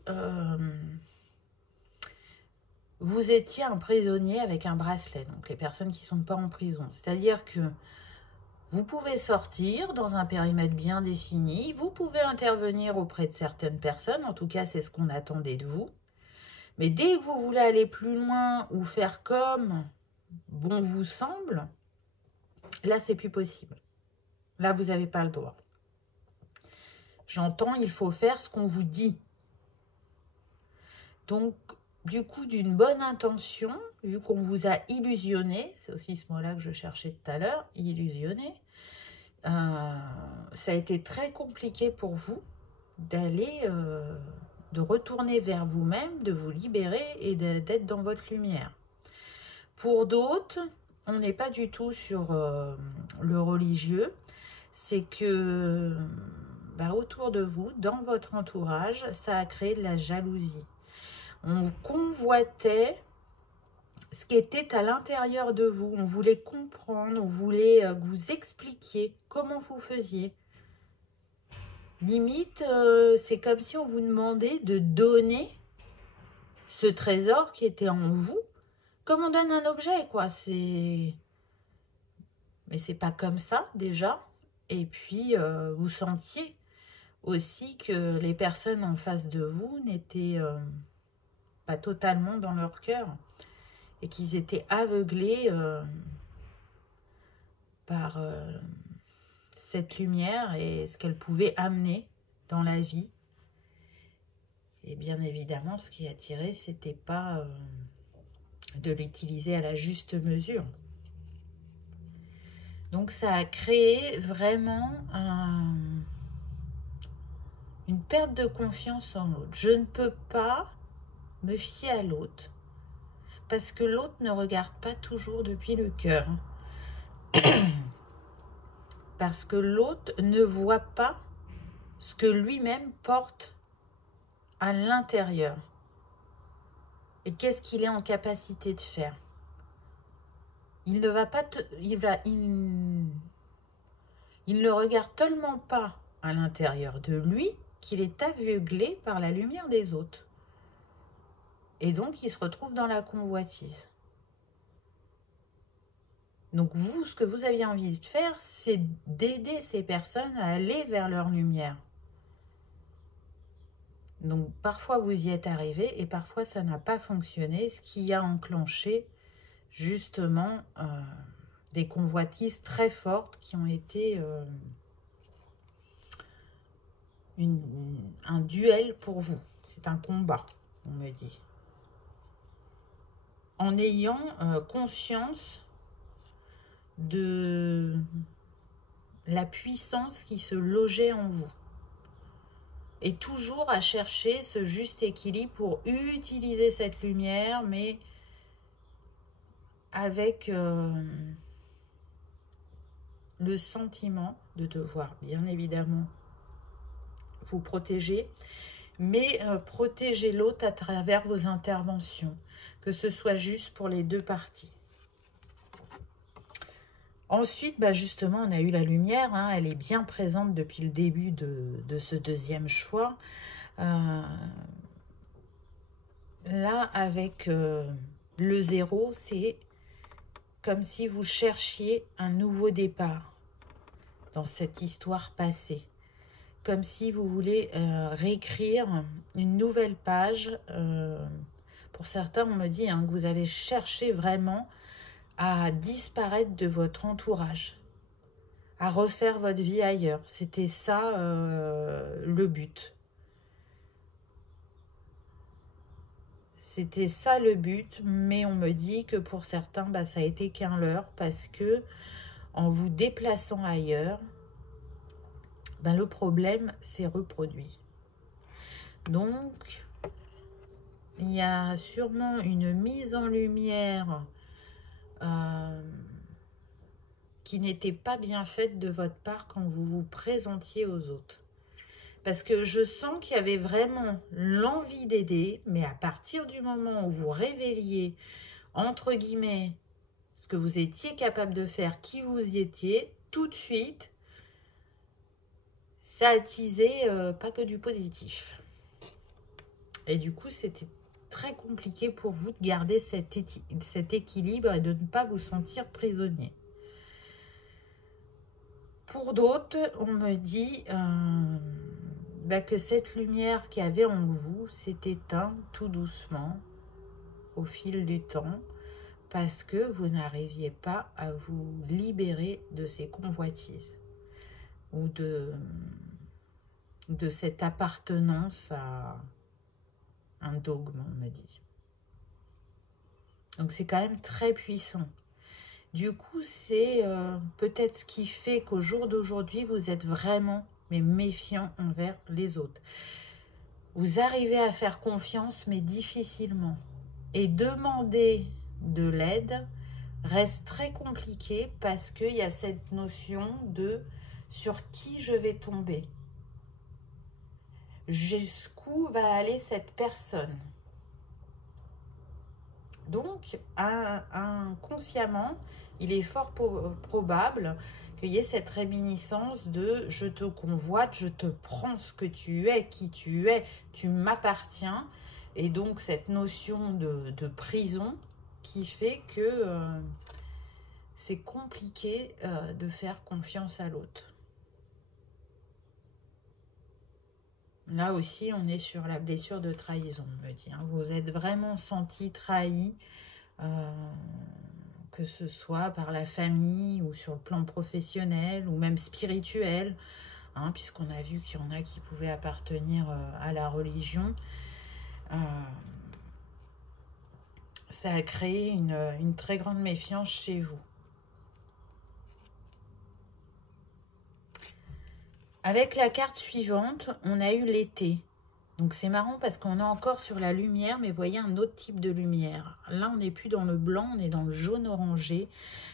vous étiez un prisonnier avec un bracelet, donc les personnes qui ne sont pas en prison, c'est-à-dire que vous pouvez sortir dans un périmètre bien défini, vous pouvez intervenir auprès de certaines personnes, en tout cas c'est ce qu'on attendait de vous, mais dès que vous voulez aller plus loin ou faire comme bon vous semble, là c'est plus possible. Là, vous n'avez pas le droit. J'entends, il faut faire ce qu'on vous dit. Donc, du coup, d'une bonne intention, vu qu'on vous a illusionné, c'est aussi ce mot-là que je cherchais tout à l'heure, illusionné, ça a été très compliqué pour vous d'aller, de retourner vers vous-même, de vous libérer et d'être dans votre lumière. Pour d'autres, on n'est pas du tout sur le religieux, c'est que autour de vous, dans votre entourage, ça a créé de la jalousie. On convoitait ce qui était à l'intérieur de vous. On voulait comprendre, on voulait que vous expliquiez comment vous faisiez. Limite, c'est comme si on vous demandait de donner ce trésor qui était en vous, comme on donne un objet, quoi. Mais c'est pas comme ça, déjà. Et puis, vous sentiez aussi que les personnes en face de vous n'étaient pas totalement dans leur cœur et qu'ils étaient aveuglés par cette lumière et ce qu'elle pouvait amener dans la vie. Et bien évidemment, ce qui attirait, c'était pas de l'utiliser à la juste mesure. Donc ça a créé vraiment une perte de confiance en l'autre. Je ne peux pas me fier à l'autre. Parce que l'autre ne regarde pas toujours depuis le cœur. Parce que l'autre ne voit pas ce que lui-même porte à l'intérieur. Et qu'est-ce qu'il est en capacité de faire. Il ne va pas... il ne regarde tellement pas à l'intérieur de lui qu'il est aveuglé par la lumière des autres. Et donc, il se retrouve dans la convoitise. Donc, vous, ce que vous aviez envie de faire, c'est d'aider ces personnes à aller vers leur lumière. Donc, parfois, vous y êtes arrivé et parfois, ça n'a pas fonctionné, ce qui a enclenché, justement, des convoitises très fortes qui ont été un duel pour vous. C'est un combat, on me dit. En ayant conscience de la puissance qui se logeait en vous. Et toujours à chercher ce juste équilibre pour utiliser cette lumière, mais avec le sentiment de devoir, bien évidemment, vous protéger, mais protéger l'autre à travers vos interventions, que ce soit juste pour les deux parties. Ensuite, justement, on a eu la lumière, hein, elle est bien présente depuis le début de ce deuxième choix. Là, avec le 0, c'est comme si vous cherchiez un nouveau départ dans cette histoire passée. Comme si vous voulez réécrire une nouvelle page. Pour certains, on me dit que vous avez cherché vraiment à disparaître de votre entourage, à refaire votre vie ailleurs. C'était ça le but. C'était ça le but, mais on me dit que pour certains, ça a été qu'un leurre parce que en vous déplaçant ailleurs, le problème s'est reproduit. Donc, il y a sûrement une mise en lumière qui n'était pas bien faite de votre part quand vous vous présentiez aux autres. Parce que je sens qu'il y avait vraiment l'envie d'aider, mais à partir du moment où vous révéliez, entre guillemets, ce que vous étiez capable de faire, qui vous y étiez, tout de suite, ça attisait pas que du positif. Et du coup, c'était très compliqué pour vous de garder cet équilibre et de ne pas vous sentir prisonnier. Pour d'autres, on me dit que cette lumière qu'il y avait en vous s'est éteinte tout doucement au fil du temps parce que vous n'arriviez pas à vous libérer de ces convoitises ou de cette appartenance à un dogme, on me dit. Donc c'est quand même très puissant. Du coup, c'est peut-être ce qui fait qu'au jour d'aujourd'hui, vous êtes vraiment méfiant envers les autres. Vous arrivez à faire confiance, mais difficilement. Et demander de l'aide reste très compliqué parce qu'il y a cette notion de sur qui je vais tomber. Jusqu'où va aller cette personne? Donc, inconsciemment, il est fort probable qu'il y ait cette réminiscence de « je te convoite, je te prends ce que tu es, qui tu es, tu m'appartiens ». Et donc, cette notion de prison qui fait que c'est compliqué de faire confiance à l'autre. Là aussi, on est sur la blessure de trahison, on me dit. Vous êtes vraiment senti trahi, que ce soit par la famille ou sur le plan professionnel ou même spirituel, puisqu'on a vu qu'il y en a qui pouvaient appartenir à la religion. Ça a créé une très grande méfiance chez vous. Avec la carte suivante, on a eu l'été. Donc c'est marrant parce qu'on est encore sur la lumière, mais voyez un autre type de lumière. Là, on n'est plus dans le blanc, on est dans le jaune orangé.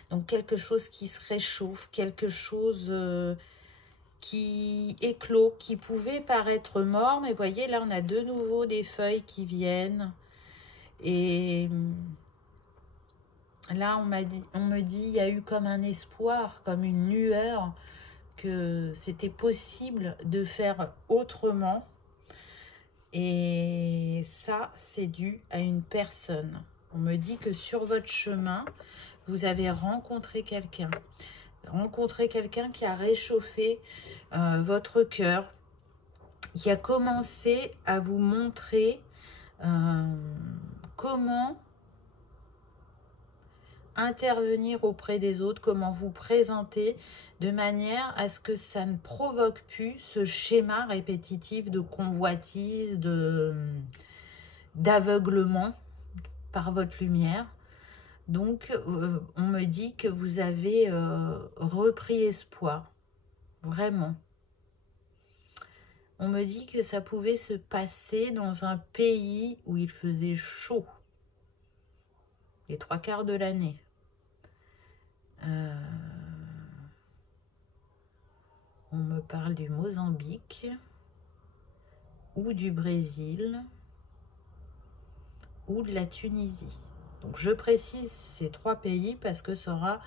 Donc quelque chose qui se réchauffe, quelque chose qui éclot, qui pouvait paraître mort. Mais voyez, là, on a de nouveau des feuilles qui viennent. Et là, on me dit, il y a eu comme un espoir, comme une lueur, que c'était possible de faire autrement. Et ça, c'est dû à une personne. On me dit que sur votre chemin, vous avez rencontré quelqu'un. Rencontré quelqu'un qui a réchauffé votre cœur, qui a commencé à vous montrer comment intervenir auprès des autres, comment vous présenter de manière à ce que ça ne provoque plus ce schéma répétitif de convoitise, d'aveuglement par votre lumière. Donc, on me dit que vous avez repris espoir, vraiment. On me dit que ça pouvait se passer dans un pays où il faisait chaud, les 3/4 de l'année. On me parle du Mozambique, ou du Brésil, ou de la Tunisie. Donc je précise ces 3 pays parce que ça aura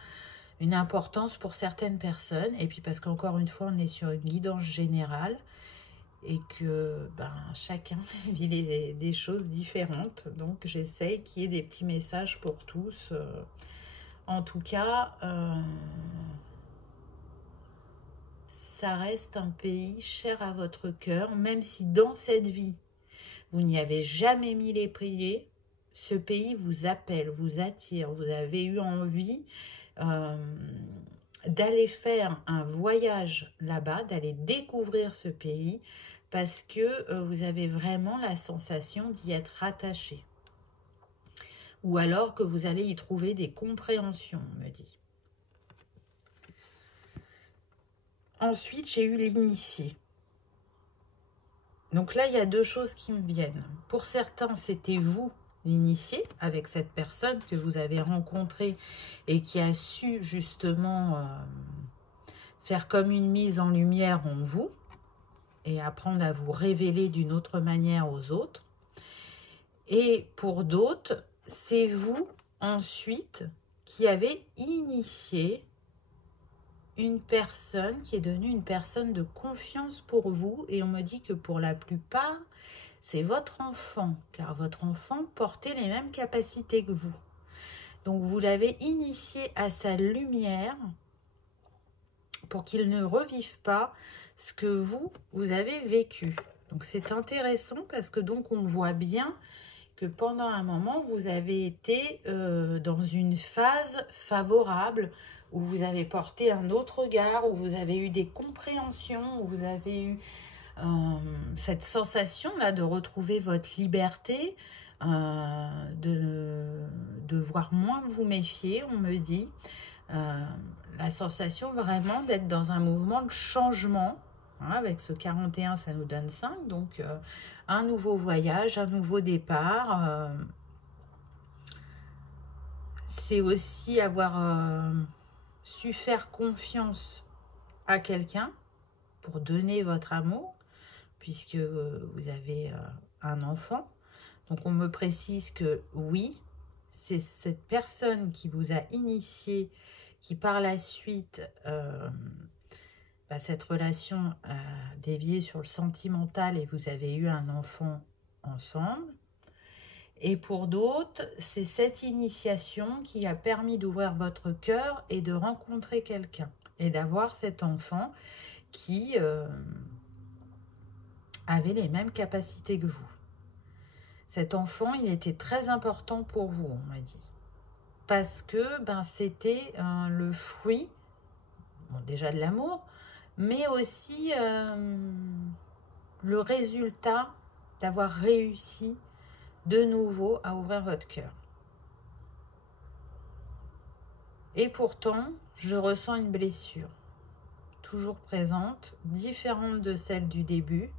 une importance pour certaines personnes, et puis parce qu'encore une fois, on est sur une guidance générale, et que chacun vit des choses différentes. Donc j'essaye qu'il y ait des petits messages pour tous. En tout cas, ça reste un pays cher à votre cœur, même si dans cette vie, vous n'y avez jamais mis les pieds. Ce pays vous appelle, vous attire. Vous avez eu envie d'aller faire un voyage là-bas, d'aller découvrir ce pays, parce que vous avez vraiment la sensation d'y être attaché. Ou alors que vous allez y trouver des compréhensions, on me dit. Ensuite, j'ai eu l'initié. Donc là, il y a 2 choses qui me viennent. Pour certains, c'était vous, l'initié, avec cette personne que vous avez rencontrée et qui a su justement faire comme une mise en lumière en vous et apprendre à vous révéler d'une autre manière aux autres. Et pour d'autres, c'est vous, ensuite, qui avez initié une personne qui est devenue une personne de confiance pour vous. Et on me dit que pour la plupart, c'est votre enfant, car votre enfant portait les mêmes capacités que vous. Donc vous l'avez initié à sa lumière pour qu'il ne revive pas ce que vous avez vécu. Donc c'est intéressant parce que donc on voit bien que pendant un moment, vous avez été dans une phase favorable, où vous avez porté un autre regard, où vous avez eu des compréhensions, où vous avez eu cette sensation-là de retrouver votre liberté, de voir moins vous méfier, on me dit. La sensation vraiment d'être dans un mouvement de changement. Hein, avec ce 41, ça nous donne 5, donc un nouveau voyage, un nouveau départ. C'est aussi avoir su faire confiance à quelqu'un pour donner votre amour, puisque vous avez un enfant. Donc on me précise que oui, c'est cette personne qui vous a initié, qui par la suite... cette relation a dévié sur le sentimental et vous avez eu un enfant ensemble. Et pour d'autres, c'est cette initiation qui a permis d'ouvrir votre cœur et de rencontrer quelqu'un. Et d'avoir cet enfant qui avait les mêmes capacités que vous. Cet enfant, il était très important pour vous, on m'a dit. Parce que c'était le fruit, déjà de l'amour, mais aussi le résultat d'avoir réussi de nouveau à ouvrir votre cœur. Et pourtant, je ressens une blessure, toujours présente, différente de celle du début.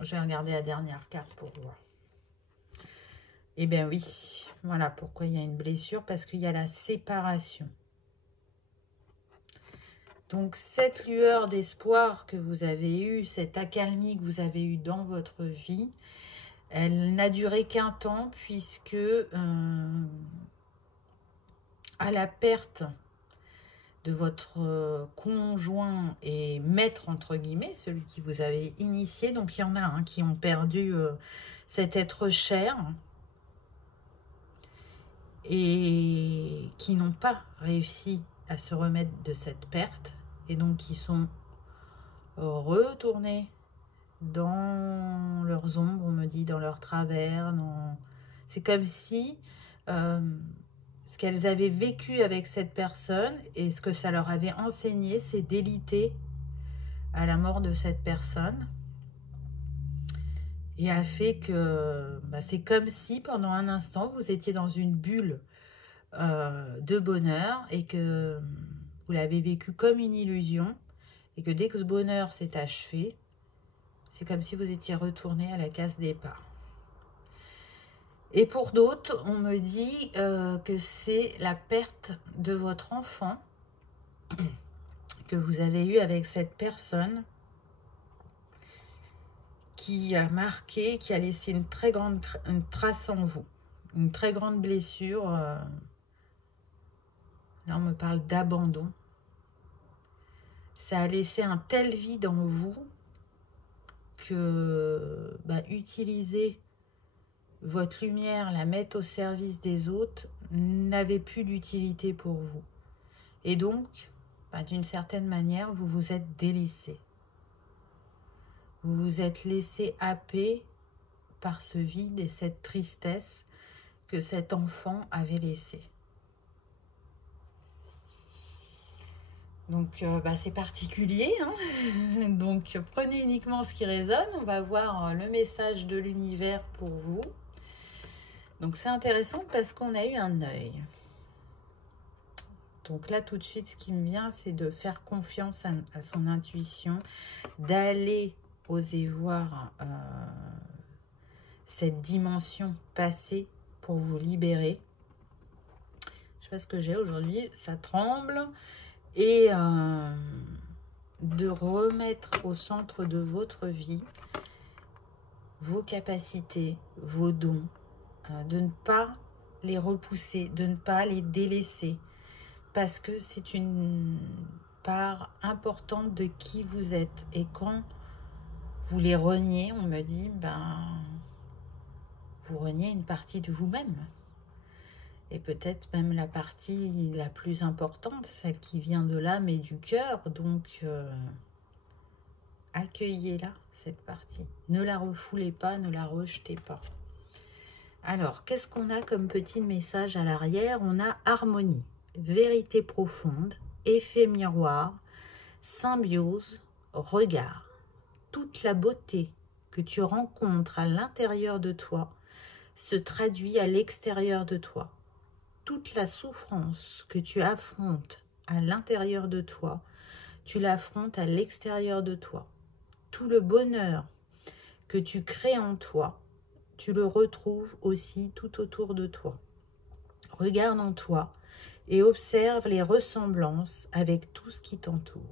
Je vais regarder la dernière carte pour voir. Eh bien oui, voilà pourquoi il y a une blessure, parce qu'il y a la séparation. Donc cette lueur d'espoir que vous avez eue, cette accalmie que vous avez eue dans votre vie, elle n'a duré qu'un temps, puisque à la perte de votre conjoint et maître, entre guillemets, celui qui vous avait initié, donc il y en a qui ont perdu cet être cher, et qui n'ont pas réussi à se remettre de cette perte, et donc qui sont retournés dans leurs ombres, on me dit, dans leurs travers. C'est comme si ce qu'elles avaient vécu avec cette personne et ce que ça leur avait enseigné, c'est d'éliter à la mort de cette personne. Et a fait que c'est comme si pendant un instant vous étiez dans une bulle de bonheur et que vous l'avez vécu comme une illusion, et que dès que ce bonheur s'est achevé, c'est comme si vous étiez retourné à la case départ. Et pour d'autres, on me dit que c'est la perte de votre enfant que vous avez eu avec cette personne, qui a marqué, qui a laissé une très grande trace en vous, une très grande blessure. Là, on me parle d'abandon. Ça a laissé un tel vide en vous que utiliser votre lumière, la mettre au service des autres, n'avait plus d'utilité pour vous. Et donc, d'une certaine manière, vous vous êtes délaissé. Vous vous êtes laissé happer par ce vide et cette tristesse que cet enfant avait laissé. Donc, c'est particulier, hein. Donc, prenez uniquement ce qui résonne. On va voir le message de l'univers pour vous. Donc, c'est intéressant parce qu'on a eu un œil. Donc là, tout de suite, ce qui me vient, c'est de faire confiance à son intuition, d'aller oser voir cette dimension passée pour vous libérer. Je sais pas ce que j'ai aujourd'hui, ça tremble. Et de remettre au centre de votre vie vos capacités, vos dons, de ne pas les repousser, de ne pas les délaisser, parce que c'est une part importante de qui vous êtes. Et quand vous les reniez, on me dit, vous reniez une partie de vous-même. Et peut-être même la partie la plus importante, celle qui vient de l'âme et du cœur. Donc, accueillez-la, cette partie. Ne la refoulez pas, ne la rejetez pas. Alors, qu'est-ce qu'on a comme petit message à l'arrière? On a harmonie, vérité profonde, effet miroir, symbiose, regard. Toute la beauté que tu rencontres à l'intérieur de toi se traduit à l'extérieur de toi. Toute la souffrance que tu affrontes à l'intérieur de toi, tu l'affrontes à l'extérieur de toi. Tout le bonheur que tu crées en toi, tu le retrouves aussi tout autour de toi. Regarde en toi et observe les ressemblances avec tout ce qui t'entoure.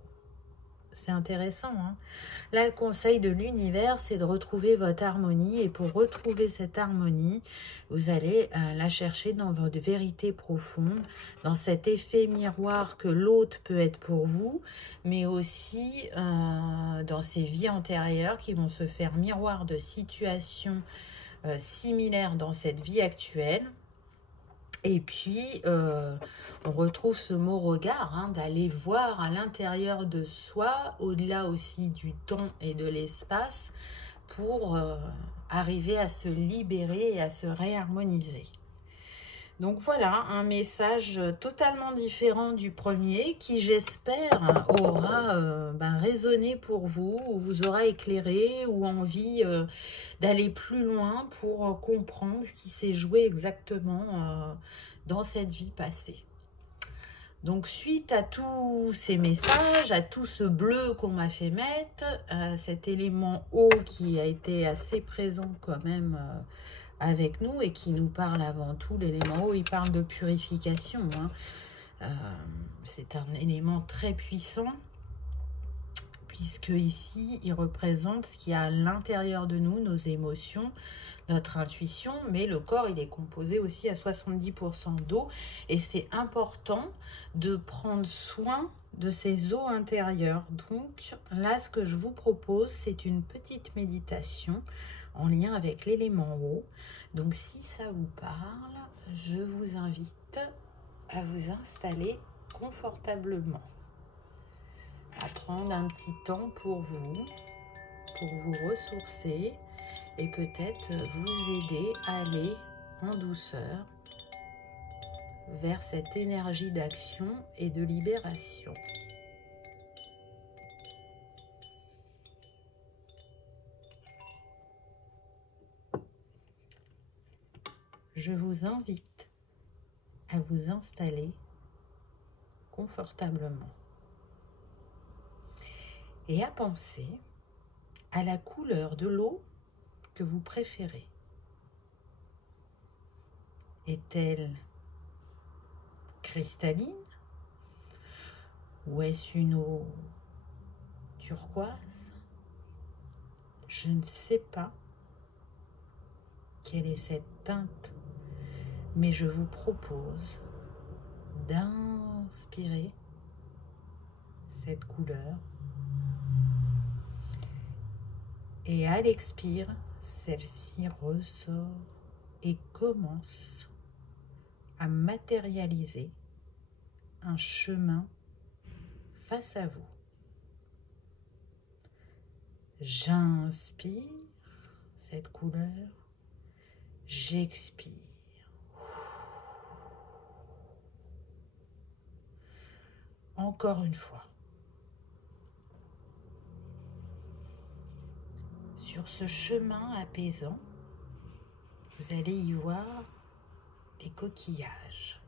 C'est intéressant, hein? Là, le conseil de l'univers, c'est de retrouver votre harmonie. Et pour retrouver cette harmonie, vous allez la chercher dans votre vérité profonde, dans cet effet miroir que l'autre peut être pour vous, mais aussi dans ces vies antérieures qui vont se faire miroir de situations similaires dans cette vie actuelle. Et puis, on retrouve ce mot regard, hein, d'aller voir à l'intérieur de soi, au-delà aussi du temps et de l'espace, pour arriver à se libérer et à se réharmoniser. Donc voilà, un message totalement différent du premier qui, j'espère, aura résonné pour vous, ou vous aura éclairé, ou envie d'aller plus loin pour comprendre ce qui s'est joué exactement dans cette vie passée. Donc, suite à tous ces messages, à tout ce bleu qu'on m'a fait mettre, cet élément eau qui a été assez présent quand même avec nous et qui nous parle avant tout, l'élément eau, il parle de purification. Hein. C'est un élément très puissant, puisque ici, il représente ce qu'il y a à l'intérieur de nous, nos émotions, notre intuition, mais le corps, il est composé aussi à 70% d'eau, et c'est important de prendre soin de ces eaux intérieures. Donc là, ce que je vous propose, c'est une petite méditation en lien avec l'élément eau. Donc si ça vous parle, je vous invite à vous installer confortablement, à prendre un petit temps pour vous ressourcer et peut-être vous aider à aller en douceur vers cette énergie d'action et de libération. Je vous invite à vous installer confortablement et à penser à la couleur de l'eau que vous préférez. Est-elle cristalline ou est-ce une eau turquoise? Je ne sais pas quelle est cette teinte, mais je vous propose d'inspirer cette couleur et à l'expire, celle-ci ressort et commence à matérialiser un chemin face à vous. J'inspire cette couleur, j'expire. Encore une fois. Sur ce chemin apaisant, vous allez y voir des coquillages.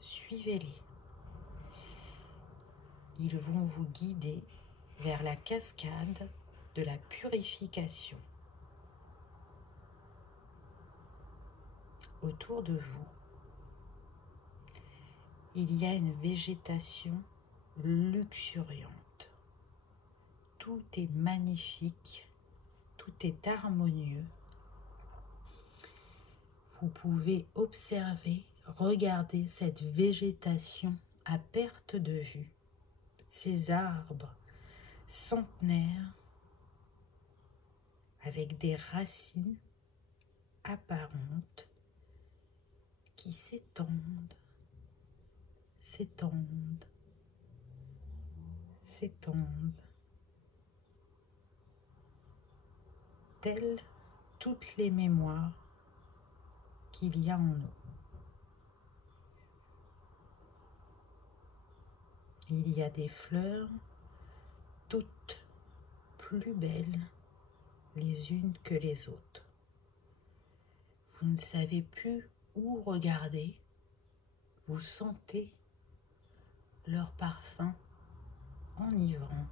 Suivez-les. Ils vont vous guider vers la cascade de la purification. Autour de vous, il y a une végétation luxuriante. Tout est magnifique, tout est harmonieux. Vous pouvez observer, regarder cette végétation à perte de vue, ces arbres centenaires avec des racines apparentes qui s'étendent, s'étendent, s'étendent, telles toutes les mémoires qu'il y a en nous. Il y a des fleurs toutes plus belles les unes que les autres. Vous ne savez plus où regarder, vous sentez leur parfum enivrant.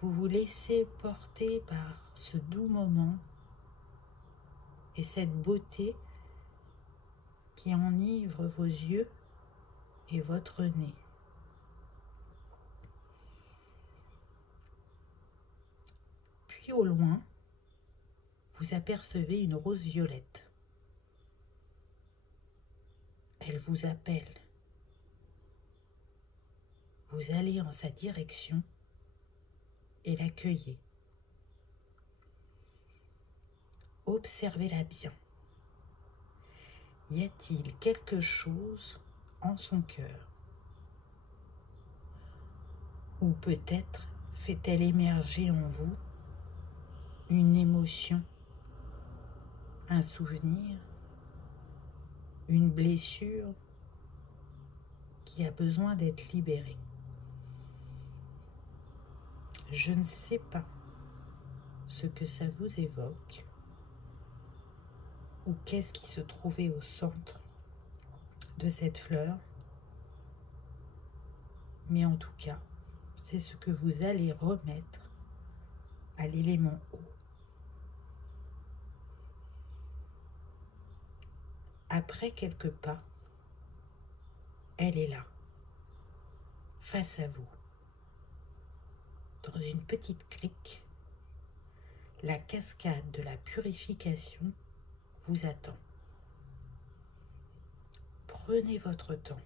Vous vous laissez porter par ce doux moment et cette beauté qui enivre vos yeux et votre nez. Puis au loin, vous apercevez une rose violette. Elle vous appelle. Vous allez en sa direction et l'accueillez. Observez-la bien. Y a-t-il quelque chose en son cœur? Ou peut-être fait-elle émerger en vous une émotion, un souvenir, une blessure qui a besoin d'être libérée? Je ne sais pas ce que ça vous évoque ou qu'est-ce qui se trouvait au centre de cette fleur, mais en tout cas, c'est ce que vous allez remettre à l'élément eau. Après quelques pas, elle est là, face à vous. Dans une petite crique, la cascade de la purification vous attend. Prenez votre temps.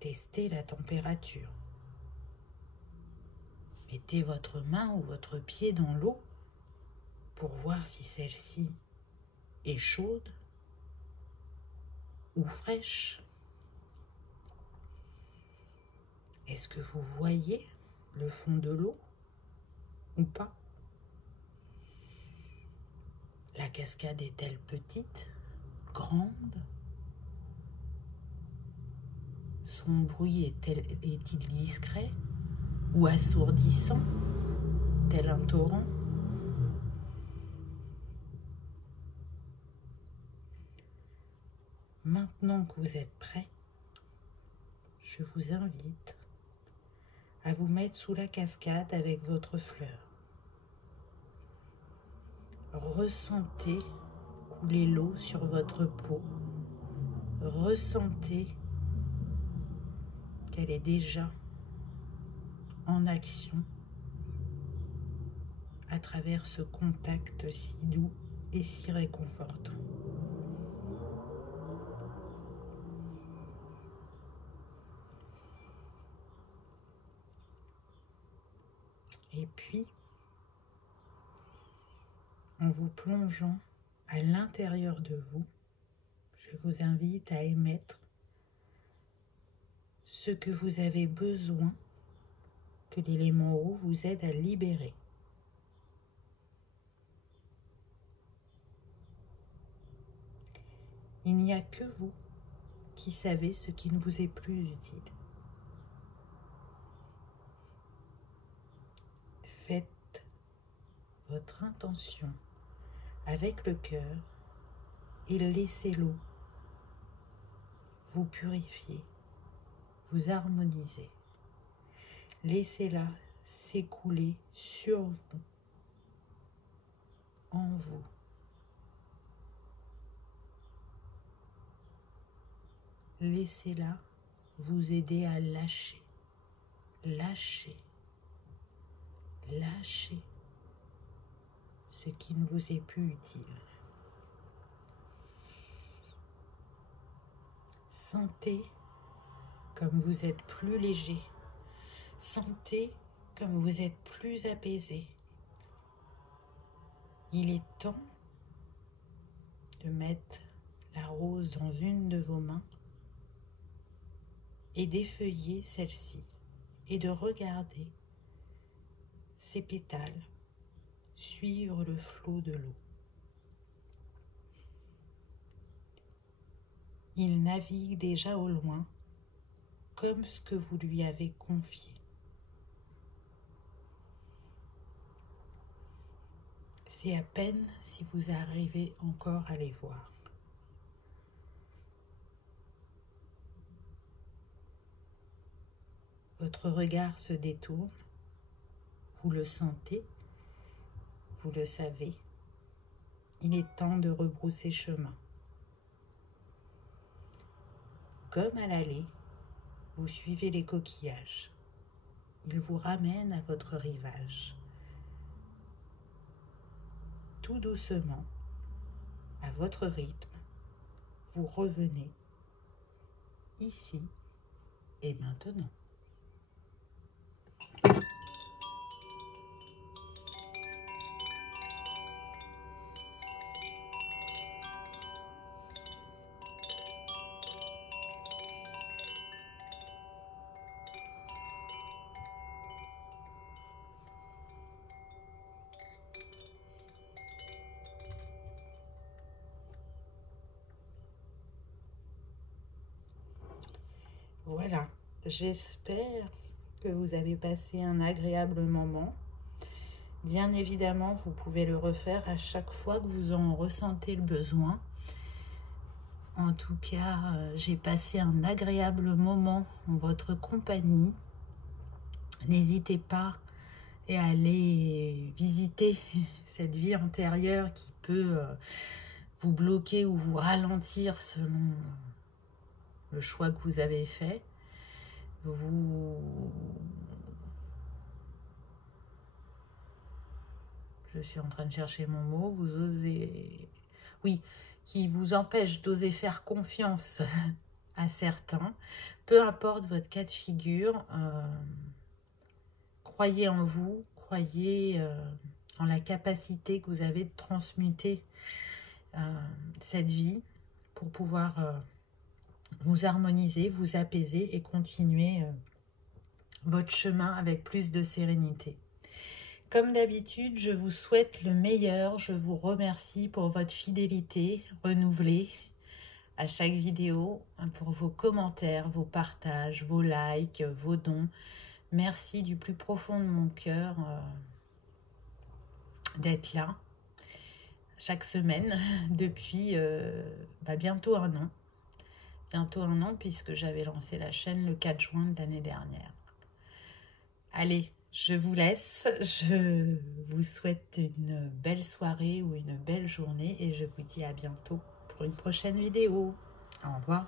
Testez la température. Mettez votre main ou votre pied dans l'eau pour voir si celle-ci est chaude ou fraîche. Est-ce que vous voyez le fond de l'eau ou pas? La cascade est-elle petite, grande? Son bruit est-il discret ou assourdissant, tel un torrent? Maintenant que vous êtes prêt, je vous invite à vous mettre sous la cascade avec votre fleur. Ressentez couler l'eau sur votre peau. Ressentez qu'elle est déjà en action à travers ce contact si doux et si réconfortant. Et puis, en vous plongeant à l'intérieur de vous, je vous invite à émettre ce que vous avez besoin que l'élément eau vous aide à libérer. Il n'y a que vous qui savez ce qui ne vous est plus utile. Faites votre intention avec le cœur et laissez l'eau vous purifier, vous harmoniser. Laissez-la s'écouler sur vous, en vous. Laissez-la vous aider à lâcher, lâcher, lâcher ce qui ne vous est plus utile. Sentez comme vous êtes plus léger. Sentez comme vous êtes plus apaisé. Il est temps de mettre la rose dans une de vos mains et d'effeuiller celle-ci et de regarder ses pétales suivre le flot de l'eau. Il navigue déjà au loin comme ce que vous lui avez confié. C'est à peine si vous arrivez encore à les voir. Votre regard se détourne, vous le sentez, vous le savez. Il est temps de rebrousser chemin. Comme à l'aller, vous suivez les coquillages. Ils vous ramènent à votre rivage. Tout doucement, à votre rythme, vous revenez ici et maintenant. Voilà, j'espère que vous avez passé un agréable moment. Bien évidemment, vous pouvez le refaire à chaque fois que vous en ressentez le besoin. En tout cas, j'ai passé un agréable moment en votre compagnie. N'hésitez pas à aller visiter cette vie antérieure qui peut vous bloquer ou vous ralentir selon le choix que vous avez fait. Je suis en train de chercher mon mot. Vous osez... Oui, qui vous empêche d'oser faire confiance à certains. Peu importe votre cas de figure, croyez en vous, croyez en la capacité que vous avez de transmuter cette vie pour pouvoir vous harmoniser, vous apaiser et continuer votre chemin avec plus de sérénité. Comme d'habitude, je vous souhaite le meilleur. Je vous remercie pour votre fidélité renouvelée à chaque vidéo, pour vos commentaires, vos partages, vos likes, vos dons. Merci du plus profond de mon cœur d'être là chaque semaine depuis bientôt un an. Bientôt un an puisque j'avais lancé la chaîne le 4 juin de l'année dernière. Allez, je vous laisse. Je vous souhaite une belle soirée ou une belle journée et je vous dis à bientôt pour une prochaine vidéo. Au revoir.